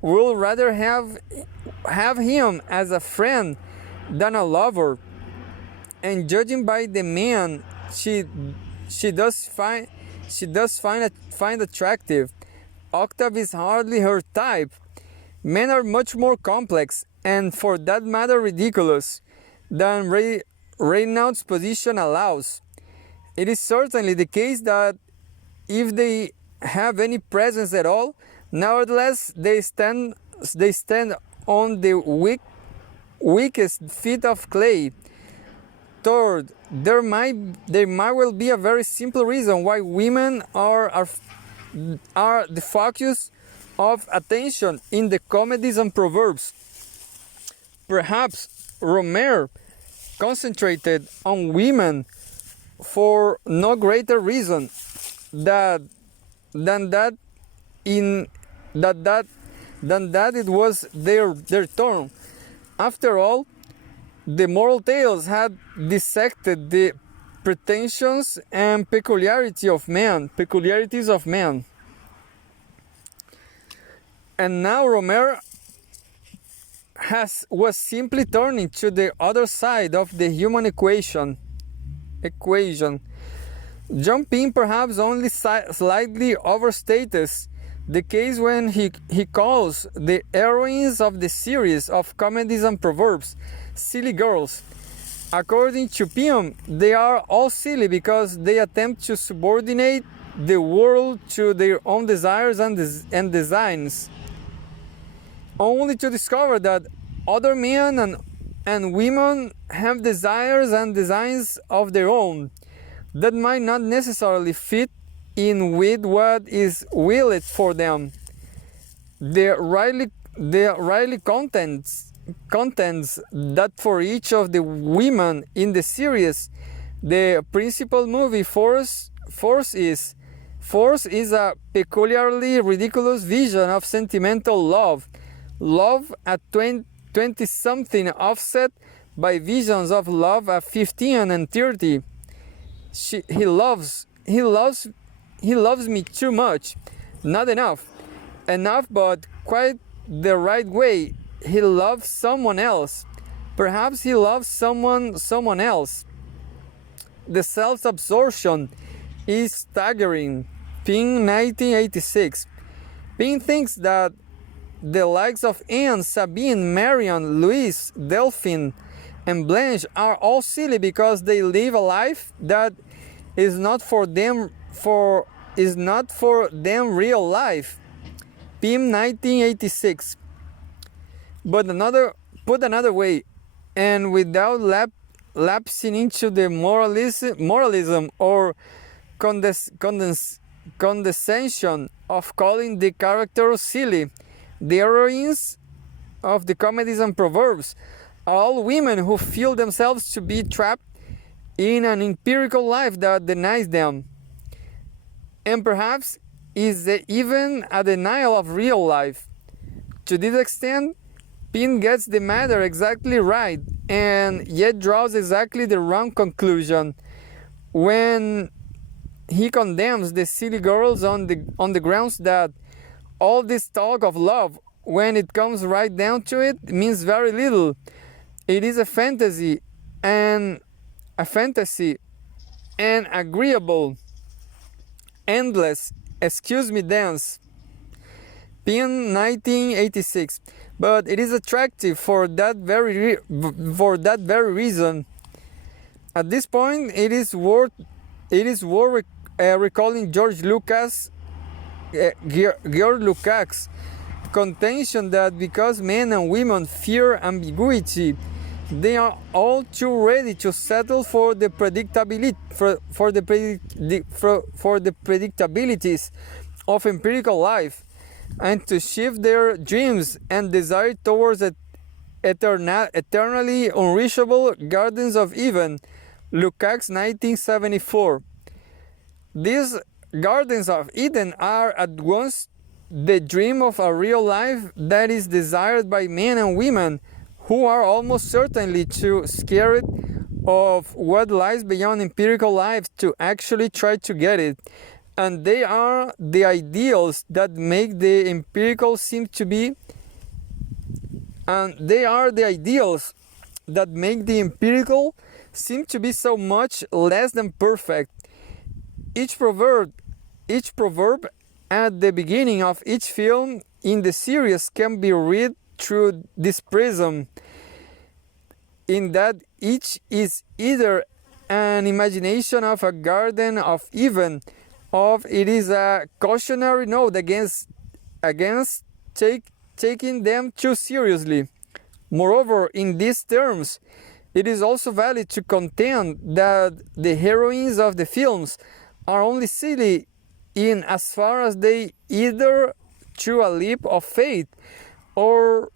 will rather have him as a friend than a lover. And judging by the man she does find attractive, Octave is hardly her type. Men are much more complex, and for that matter ridiculous, than Reynauds' position allows. It is certainly the case that if they have any presence at all, nevertheless they stand on the weakest feet of clay. Third, there might well be a very simple reason why women are the focus of attention in the comedies and proverbs. Perhaps Rohmer concentrated on women for no greater reason than that it was their turn. After all, the moral tales had dissected the pretensions and peculiarities of men. And now Rohmer was simply turning to the other side of the human equation. John Pym perhaps only slightly overstates the case when he calls the heroines of the series of comedies and proverbs silly girls. According to Pym, they are all silly because they attempt to subordinate the world to their own desires and designs, only to discover that other men and women have desires and designs of their own that might not necessarily fit in with what is willed for them. The Riley contends that for each of the women in the series, the principal movie force is a peculiarly ridiculous vision of sentimental love at 20-something, offset by visions of love at 15 and 30. He loves me too much, not enough, but quite the right way. He loves someone else. Perhaps he loves someone else. The self-absorption is staggering. Pym, 1986. Pym thinks that the likes of Anne, Sabine, Marion, Louise, Delphine, and Blanche are all silly because they live a life that is not for them real life. Pym, 1986. But put another way, and without lapsing into the moralism or condescension of calling the characters silly, the heroines of the comedies and proverbs are all women who feel themselves to be trapped in an empirical life that denies them, and perhaps is even a denial of real life. To this extent, Pym gets the matter exactly right, and yet draws exactly the wrong conclusion when he condemns the silly girls on the grounds that all this talk of love when it comes right down to it, means very little. It is a fantasy and agreeable, endless, dance. Pin 1986. But it is attractive for that very reason. At this point, it is worth recalling George Lucas' contention that because men and women fear ambiguity, they are all too ready to settle for the predictabilities of empirical life, and to shift their dreams and desire towards eternally unreachable gardens of Eden. Lukács 1974. These gardens of Eden are at once the dream of a real life that is desired by men and women who are almost certainly too scared of what lies beyond empirical life to actually try to get it. And they are the ideals that make the empirical seem to be so much less than perfect. Each proverb at the beginning of each film in the series can be read through this prism, in that each is either an imagination of a garden of Eden, or it is a cautionary note against taking them too seriously. Moreover, in these terms, it is also valid to contend that the heroines of the films are only silly in as far as they either through a leap of faith or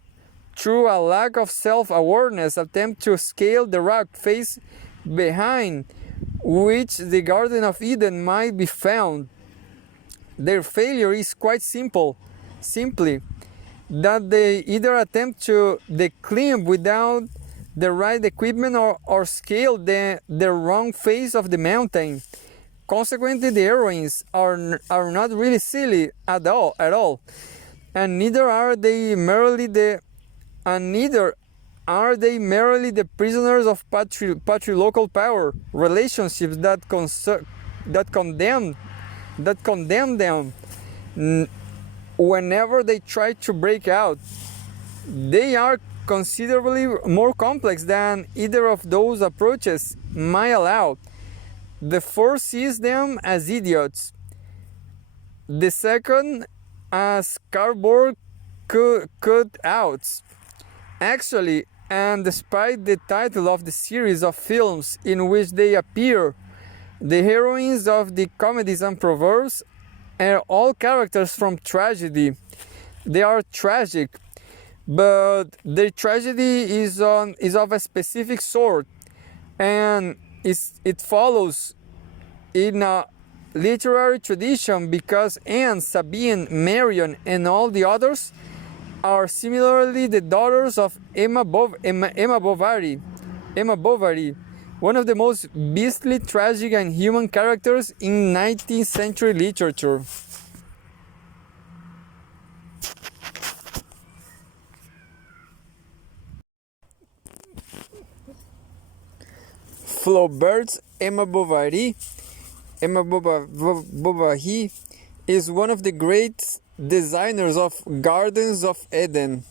through a lack of self-awareness attempt to scale the rock face behind which the Garden of Eden might be found. Their failure is quite simply that they either attempt to climb without the right equipment or scale the wrong face of the mountain. Consequently, the heroines are not really silly at all, and neither are they merely the prisoners of patrilocal power relationships that condemn them whenever they try to break out. They are considerably more complex than either of those approaches might allow. The first sees them as idiots, the second as cardboard cutouts. Actually, and despite the title of the series of films in which they appear, the heroines of the comedies and proverbs are all characters from tragedy. They are tragic, but their tragedy is of a specific sort, and it follows in a literary tradition because Anne, Sabine, Marion, and all the others are similarly the daughters of Emma Bovary, one of the most beastly, tragic, and human characters in 19th century literature. Flaubert's Emma Bovary is one of the great designers of Gardens of Eden.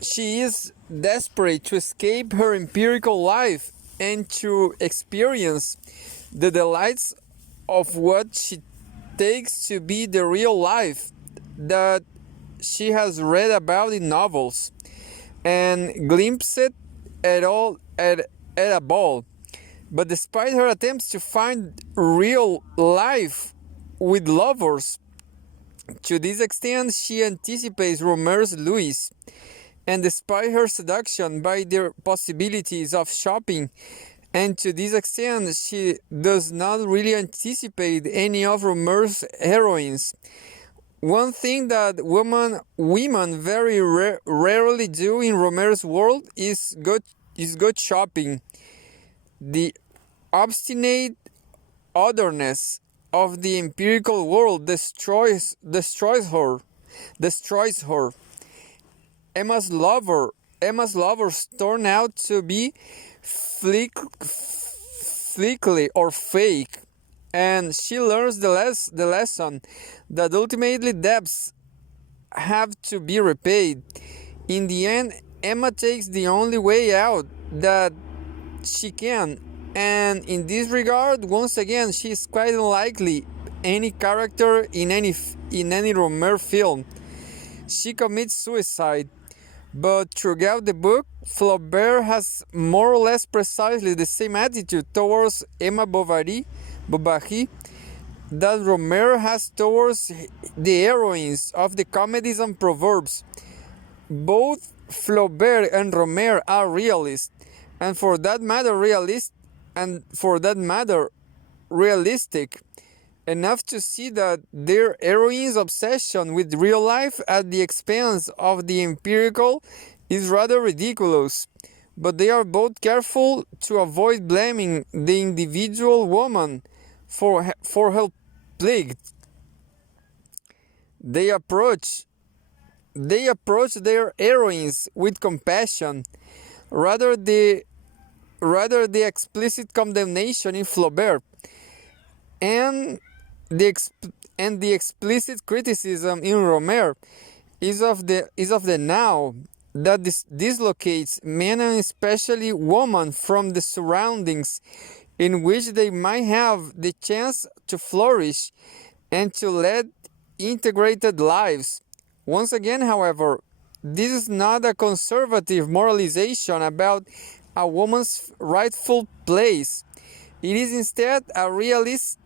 She is desperate to escape her empirical life and to experience the delights of what she takes to be the real life that she has read about in novels and glimpsed it at a ball. But despite her attempts to find real life with lovers, to this extent she anticipates Rohmer's Louis. And despite her seduction by the possibilities of shopping, and to this extent she does not really anticipate any of Rohmer's heroines. One thing that women very rarely do in Rohmer's world is good shopping. The obstinate otherness of the empirical world destroys her. Emma's lovers turn out to be flickly or fake, and she learns the lesson that ultimately debts have to be repaid. In the end, Emma takes the only way out that she can, and in this regard, once again, she is quite unlikely any character in any Rohmer film. She commits suicide, but throughout the book, Flaubert has more or less precisely the same attitude towards Emma Bovary that Rohmer has towards the heroines of the comedies and proverbs. Both Flaubert and Rohmer are realists, and for that matter realistic enough to see that their heroine's obsession with real life at the expense of the empirical is rather ridiculous. But they are both careful to avoid blaming the individual woman for her plague. They approach their heroines with compassion, rather the explicit condemnation in Flaubert, and the explicit criticism in Rohmer is of the now that dislocates men and especially women from the surroundings in which they might have the chance to flourish and to lead integrated lives. Once again, however, this is not a conservative moralization about a woman's rightful place. It is instead a realist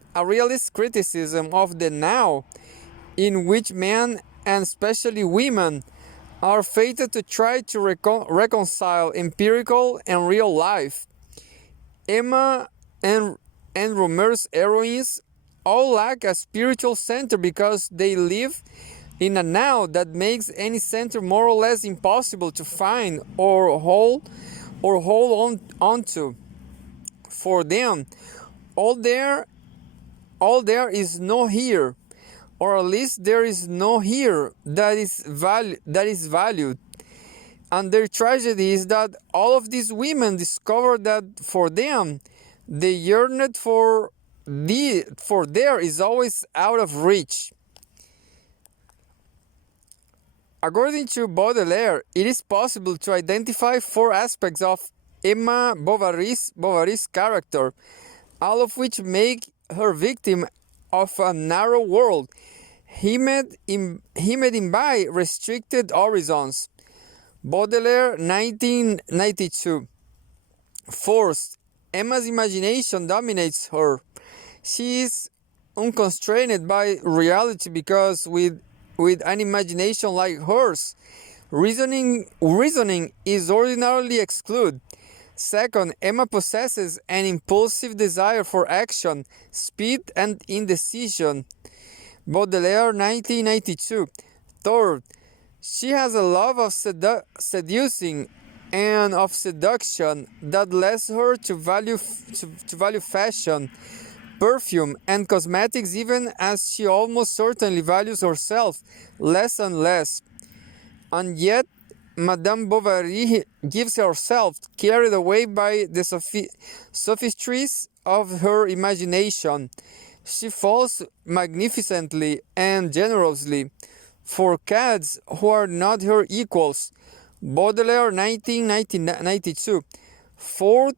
criticism of the now, in which men, and especially women, are fated to try to reconcile empirical and real life. Emma and Rohmer's heroines all lack a spiritual center because they live in a now that makes any center more or less impossible to find or hold onto. For them, all there is no here, or at least there is no here that is valued. And their tragedy is that all of these women discover that for them, the yearned for there is always out of reach. According to Baudelaire, it is possible to identify 4 aspects of Emma Bovary's character, all of which make her victim of a narrow world, hemmed in by restricted horizons. Baudelaire, 1992. First, Emma's imagination dominates her. She is unconstrained by reality because with an imagination like hers, reasoning is ordinarily excluded. Second, Emma possesses an impulsive desire for action, speed, and indecision. Baudelaire, 1992. Third, she has a love of seducing and of seduction that leads her to value fashion, perfume, and cosmetics, even as she almost certainly values herself less and less. And yet, Madame Bovary gives herself, carried away by the sophistries of her imagination. She falls magnificently and generously for cads who are not her equals. Baudelaire, 1992. Fourth,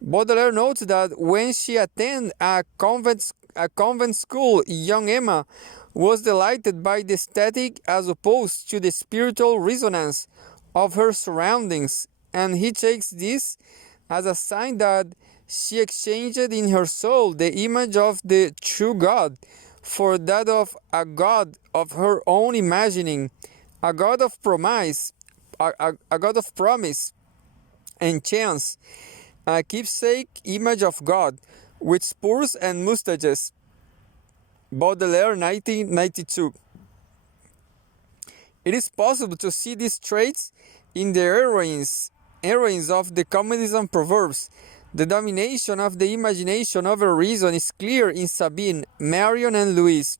Baudelaire notes that when she attended a convent school, young Emma was delighted by the aesthetic as opposed to the spiritual resonance of her surroundings, and he takes this as a sign that she exchanged in her soul the image of the true God for that of a God of her own imagining, a God of promise, a God of promise and chance, a keepsake image of God with spurs and mustaches. Baudelaire, 1992. It is possible to see these traits in the heroines of the comedies and proverbs. The domination of the imagination over reason is clear in Sabine, Marion, and Louise.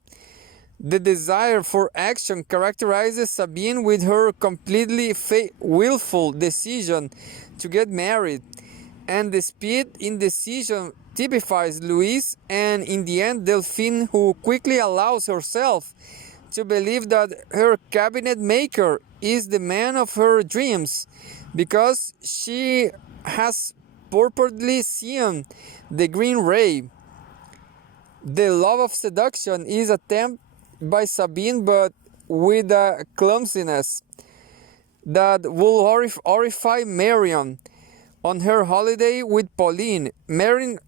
The desire for action characterizes Sabine with her completely willful decision to get married, and the speed in decision typifies Louise, and in the end Delphine, who quickly allows herself to believe that her cabinet maker is the man of her dreams because she has purportedly seen the green ray. The love of seduction is attempted by Sabine, but with a clumsiness that will horrify Marion. On her holiday with Pauline, Marion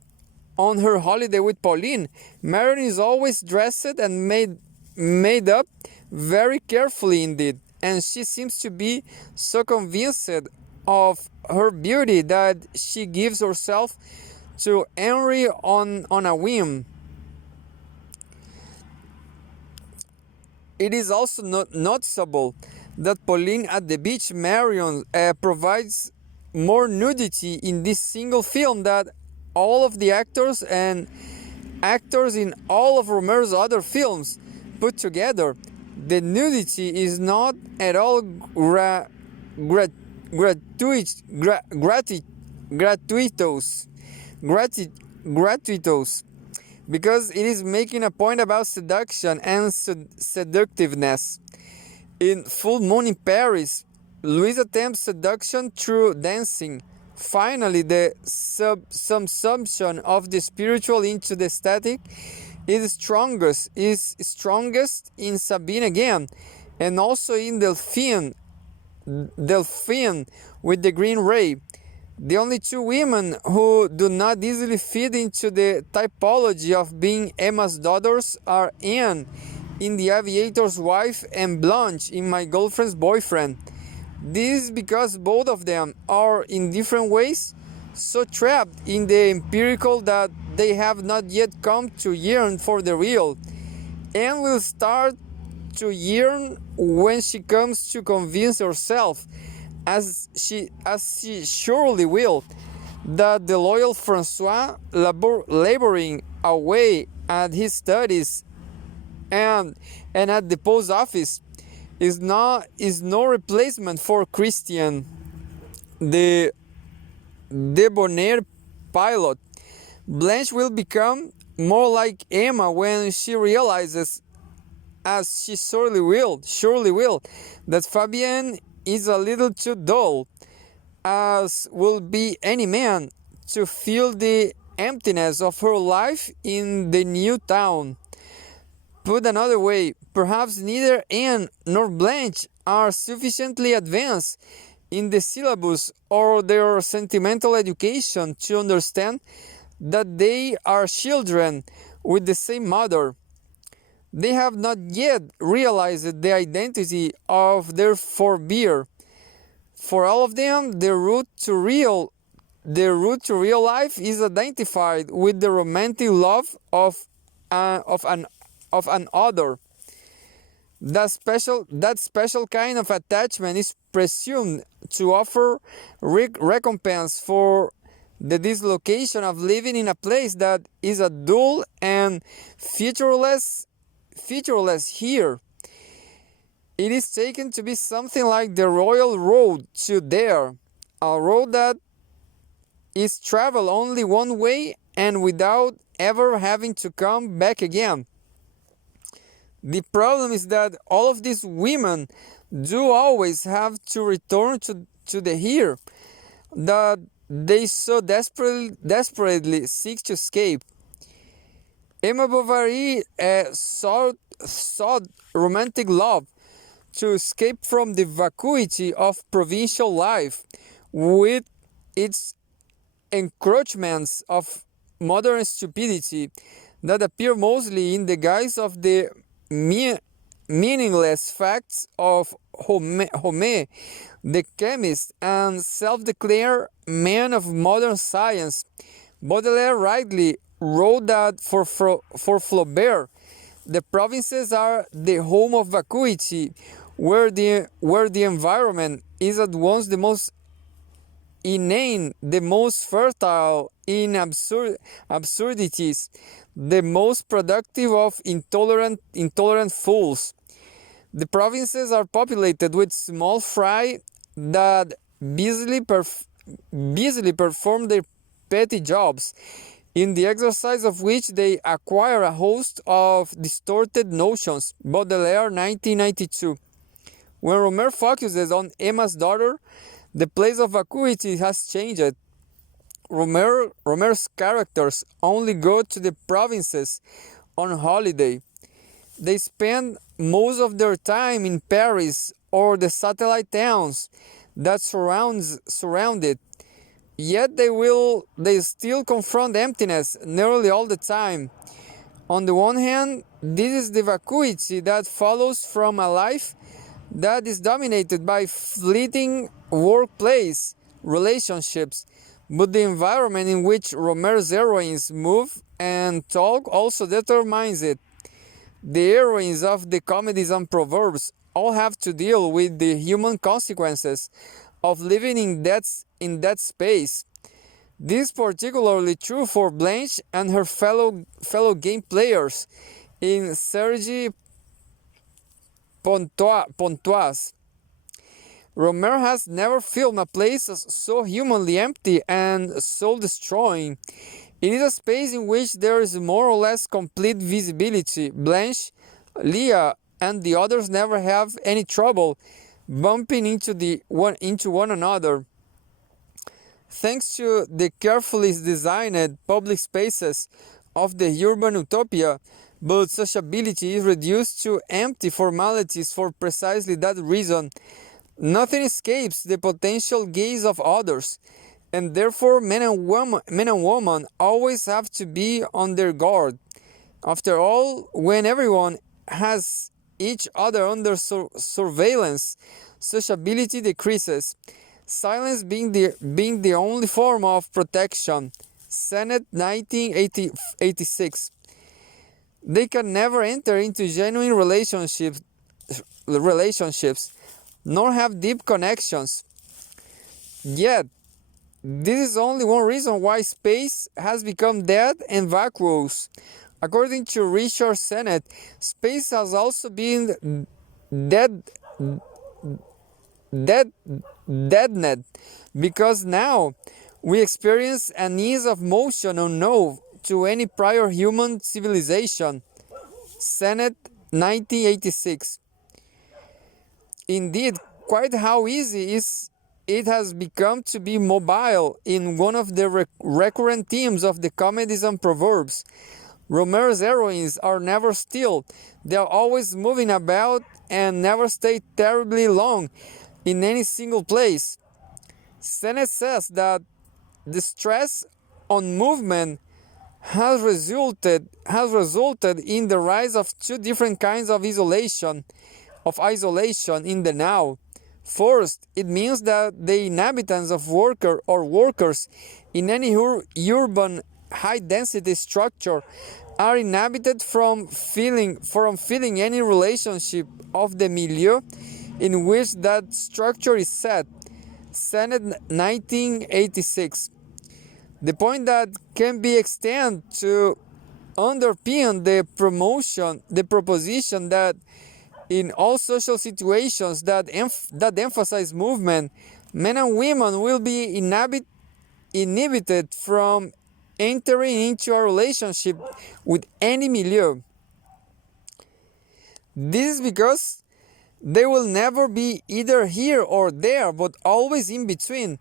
is always dressed and made up very carefully indeed, and she seems to be so convinced of her beauty that she gives herself to Henry on a whim. It is also noticeable that Pauline at the beach Marion provides more nudity in this single film than all of the actors in all of Rohmer's other films put together. The nudity is not at all gratuitous, because it is making a point about seduction and seductiveness. In Full Moon in Paris, Louise attempts seduction through dancing. Finally, the subsumption of the spiritual into the static is strongest in Sabine again, and also in Delphine with the green ray. The only two women who do not easily fit into the typology of being Emma's daughters are Anne in The Aviator's Wife and Blanche in My Girlfriend's Boyfriend. This is because both of them are in different ways so trapped in the empirical that they have not yet come to yearn for the real, and will start to yearn when she comes to convince herself, as she surely will, that the loyal Francois, laboring away at his studies and at the post office, is no replacement for Christian, the debonair pilot. Blanche will become more like Emma when she realizes, as she surely will, that Fabienne is a little too dull, as will be any man, to feel the emptiness of her life in the new town. Put another way, perhaps neither Anne nor Blanche are sufficiently advanced in the syllabus or their sentimental education to understand that they are children with the same mother. They have not yet realized the identity of their forebear. For all of them, the route to real life is identified with the romantic love of an other. That special kind of attachment is presumed to offer recompense for the dislocation of living in a place that is a dull and featureless here. It is taken to be something like the royal road to there, a road that is traveled only one way and without ever having to come back again. The problem is that all of these women do always have to return to the here that they so desperately seek to escape. Emma Bovary sought romantic love to escape from the vacuity of provincial life with its encroachments of modern stupidity that appear mostly in the guise of the meaningless facts of Rohmer, the chemist and self-declared man of modern science. Baudelaire rightly wrote that for Flaubert, the provinces are the home of vacuity, where the environment is at once the most inane, the most fertile in absurdities, the most productive of intolerant fools. The provinces are populated with small fry that busily perform their petty jobs, in the exercise of which they acquire a host of distorted notions. Baudelaire, 1992. When Rohmer focuses on Emma's daughter, the place of vacuity has changed. Rohmer's characters only go to the provinces on holiday. They spend most of their time in Paris or the satellite towns that surround it. Yet they still confront emptiness nearly all the time. On the one hand, this is the vacuity that follows from a life that is dominated by fleeting workplace relationships, but the environment in which Rohmer's heroines move and talk also determines it. The heroines of the comedies and proverbs all have to deal with the human consequences of living in that space. This is particularly true for Blanche and her fellow game players in Serge Pontoise. Rohmer has never filmed a place so humanly empty and soul-destroying. It is a space in which there is more or less complete visibility. Blanche, Leah, and the others never have any trouble bumping into one another. Thanks to the carefully designed public spaces of the urban utopia, but sociability is reduced to empty formalities for precisely that reason. Nothing escapes the potential gaze of others, and therefore men and women always have to be on their guard. After all, when everyone has each other under surveillance, sociability decreases, silence being the only form of protection. Sennett, 1986. They can never enter into genuine relationships, nor have deep connections. Yet, this is only one reason why space has become dead and vacuous. According to Richard Sennett, space has also been deadened, because now we experience an ease of motion unknown to any prior human civilization. Sennett, 1986. Indeed, quite how easy it has become to be mobile in one of the recurrent themes of the comedies and proverbs. Rohmer's heroines are never still. They are always moving about and never stay terribly long in any single place. Sennett says that the stress on movement has resulted in the rise of two different kinds of isolation in the now. First, it means that the inhabitants of workers in any urban high-density structure are inhabited from feeling any relationship of the milieu in which that structure is set. Sennett, 1986. The point that can be extended to underpin the proposition that in all social situations that emphasize movement, men and women will be inhibited from entering into a relationship with any milieu. This is because they will never be either here or there, but always in between.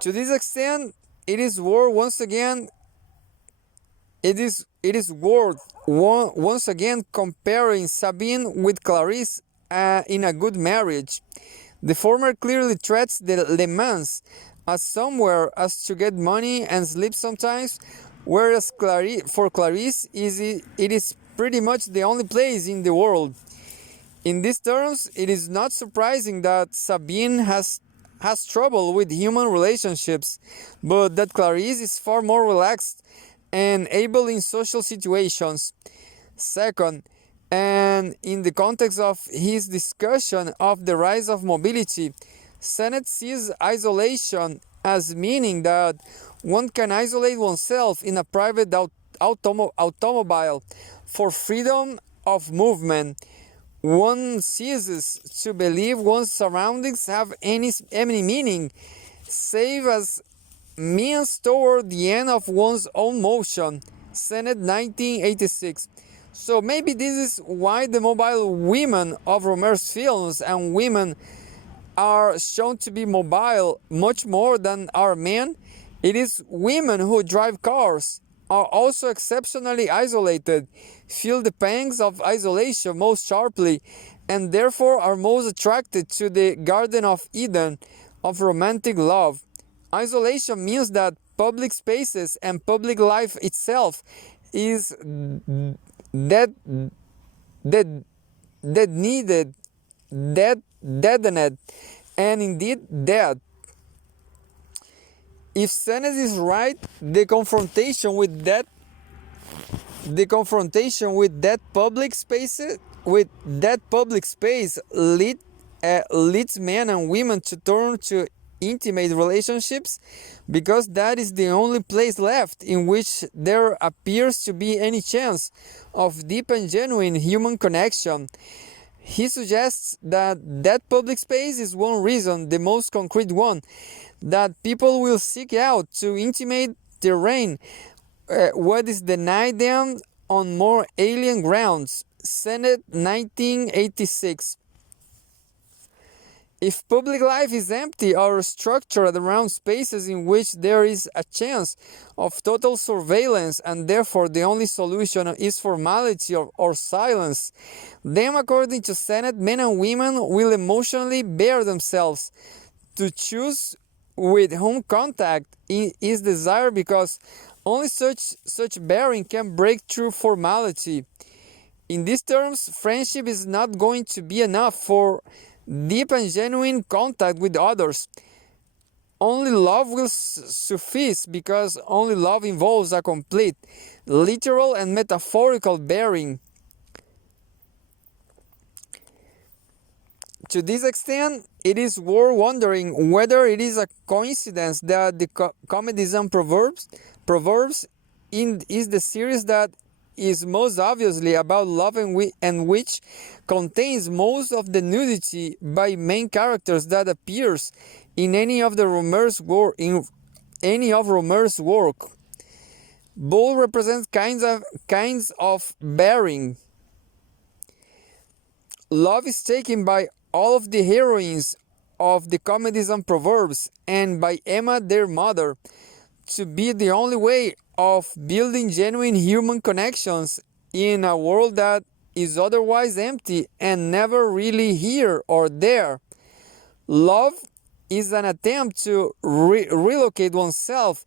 To this extent, it is worth once again comparing Sabine with Clarisse in A Good Marriage. The former clearly treats the Le Mans as somewhere as to get money and sleep sometimes, whereas for Clarisse it is pretty much the only place in the world. In these terms, it is not surprising that Sabine has trouble with human relationships, but that Clarisse is far more relaxed and able in social situations. Second, and in the context of his discussion of the rise of mobility, Sennett sees isolation as meaning that one can isolate oneself in a private automobile for freedom of movement. One ceases to believe one's surroundings have any meaning, save as means toward the end of one's own motion. Sennett, 1986. So maybe this is why the mobile women of Rohmer's films and women are shown to be mobile much more than are men. It is women who drive cars, are also exceptionally isolated, feel the pangs of isolation most sharply, and therefore are most attracted to the Garden of Eden of romantic love. Isolation means that public spaces and public life itself is dead, dead, dead needed, deadened, and indeed dead. If Sennett is right, the confrontation with that public space leads men and women to turn to intimate relationships, because that is the only place left in which there appears to be any chance of deep and genuine human connection. He suggests that public space is one reason, the most concrete one, that people will seek out to intimate terrain what is denied them on more alien grounds. Sennett, 1986. If public life is empty or structured around spaces in which there is a chance of total surveillance, and therefore the only solution is formality or silence, then according to Sennett, men and women will emotionally bear themselves to choose with whom contact is desired, because only such bearing can break through formality. In these terms, friendship is not going to be enough for deep and genuine contact with others. Only love will suffice, because only love involves a complete, literal and metaphorical bearing. To this extent, it is worth wondering whether it is a coincidence that the Comedies and Proverbs is the series that is most obviously about love and which contains most of the nudity by main characters that appears in any of Rohmer's work. Both represent kinds of bearing. Love is taken by all of the heroines of the Comedies and Proverbs and by Emma, their mother, to be the only way of building genuine human connections in a world that is otherwise empty and never really here or there. Love is an attempt to relocate oneself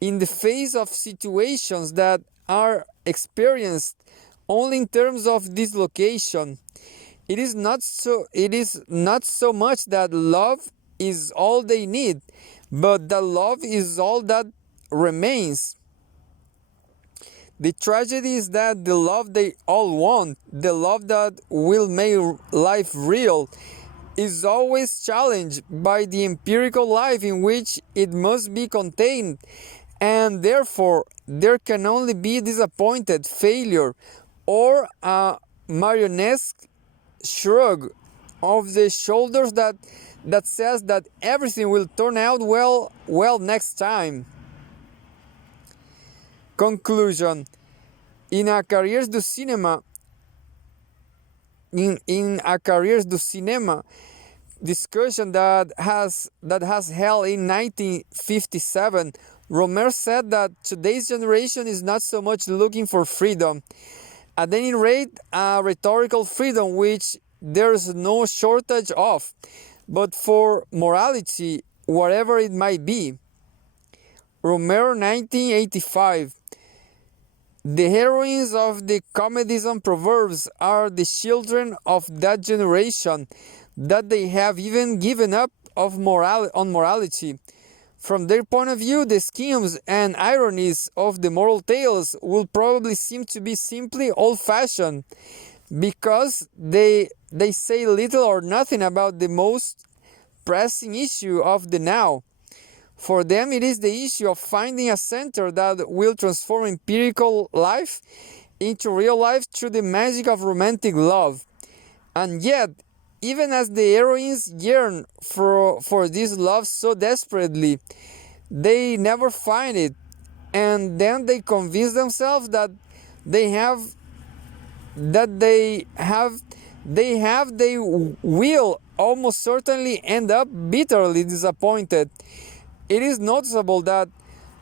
in the face of situations that are experienced only in terms of dislocation. It is not so much that love is all they need, but that love is all that remains. The tragedy is that the love they all want, the love that will make life real, is always challenged by the empirical life in which it must be contained, and therefore there can only be disappointed failure or a marionette shrug of the shoulders that says that everything will turn out well next time. Conclusion. In a Carrières du Cinéma discussion that has held in 1957, Rohmer said that today's generation is not so much looking for freedom, at any rate a rhetorical freedom which there is no shortage of, but for morality, whatever it might be. Rohmer, 1985. The heroines of the Comedies and Proverbs are the children of that generation, that they have even given up on morality. From their point of view, the schemes and ironies of the moral tales will probably seem to be simply old-fashioned, because they say little or nothing about the most pressing issue of the now. For them, it is the issue of finding a center that will transform empirical life into real life through the magic of romantic love. And yet, even as the heroines yearn for this love so desperately, they never find it. And then they convince themselves that they have, they will almost certainly end up bitterly disappointed. It is noticeable that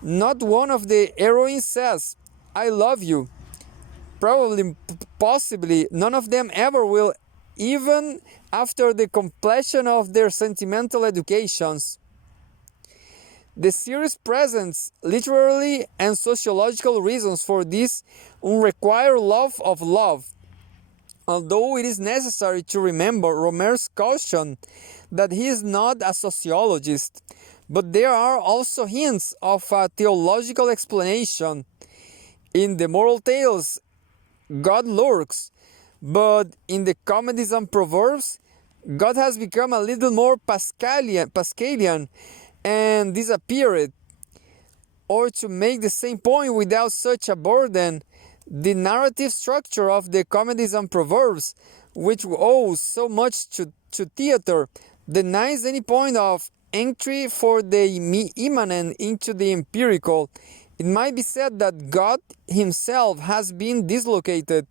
not one of the heroines says, "I love you." Probably, possibly, none of them ever will, even after the completion of their sentimental educations. The series presents literary and sociological reasons for this unrequired love of love. Although it is necessary to remember Rohmer's caution that he is not a sociologist, but there are also hints of a theological explanation. In the moral tales, God lurks, but in the comedies and proverbs, God has become a little more Pascalian and disappeared. Or to make the same point without such a burden, the narrative structure of the comedies and proverbs, which owes so much to theater, denies any point of entry for the immanent into the empirical. It might be said that God himself has been dislocated.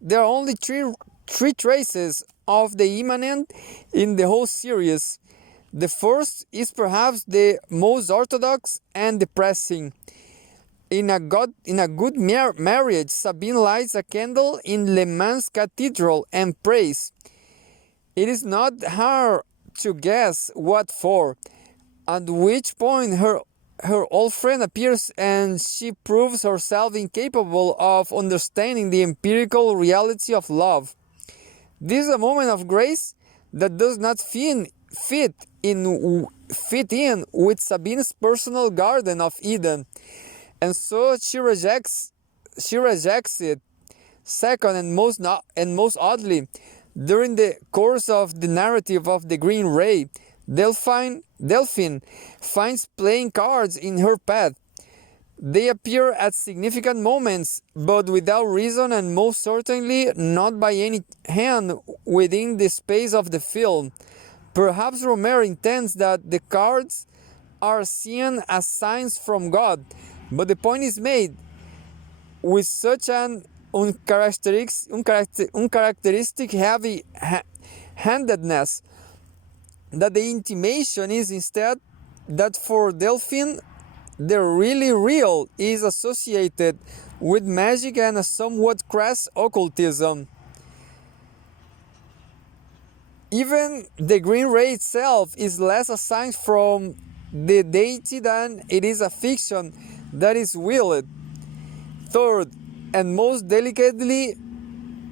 There are only three traces of the immanent in the whole series. The first is perhaps the most orthodox and depressing. In a good marriage, Sabine lights a candle in Le Mans Cathedral and prays. It is not hard to guess what for, at which point her old friend appears and she proves herself incapable of understanding the empirical reality of love. This is a moment of grace that does not fit in with Sabine's personal Garden of Eden, and so she rejects it. Second, and most oddly, during the course of the narrative of the Green Ray, Delphine finds playing cards in her path. They appear at significant moments, but without reason, and most certainly not by any hand within the space of the film. Perhaps Rohmer intends that the cards are seen as signs from God, but the point is made with such an uncharacteristic heavy-handedness that the intimation is instead that for Delphine, the really real is associated with magic and a somewhat crass occultism. Even the Green Ray itself is less a sign from the deity than it is a fiction that is willed. Third, and most delicately,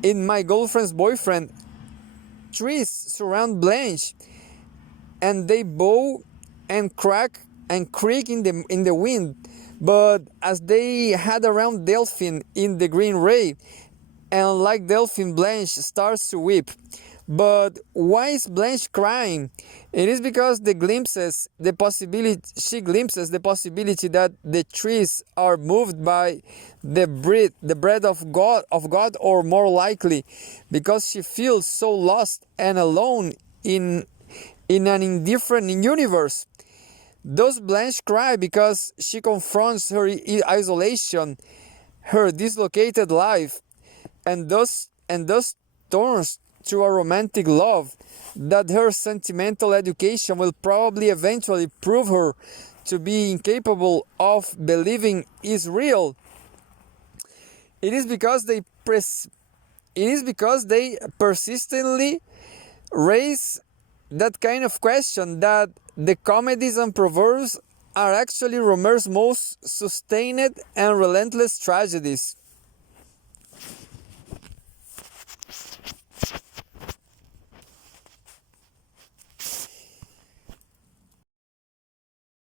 in My Girlfriend's Boyfriend, trees surround Blanche, and they bow and crack and creak in the wind, but as they had around Delphine in the Green Ray, and like Delphine, Blanche starts to weep. But why is Blanche crying? It is because she glimpses the possibility that the trees are moved by the breath of God, or more likely, because she feels so lost and alone in an indifferent universe. Does Blanche cry because she confronts her isolation, her dislocated life, and thus turns to a romantic love that her sentimental education will probably eventually prove her to be incapable of believing is real? It is because they persistently raise that kind of question that the comedies and proverbs are actually Rohmer's most sustained and relentless tragedies.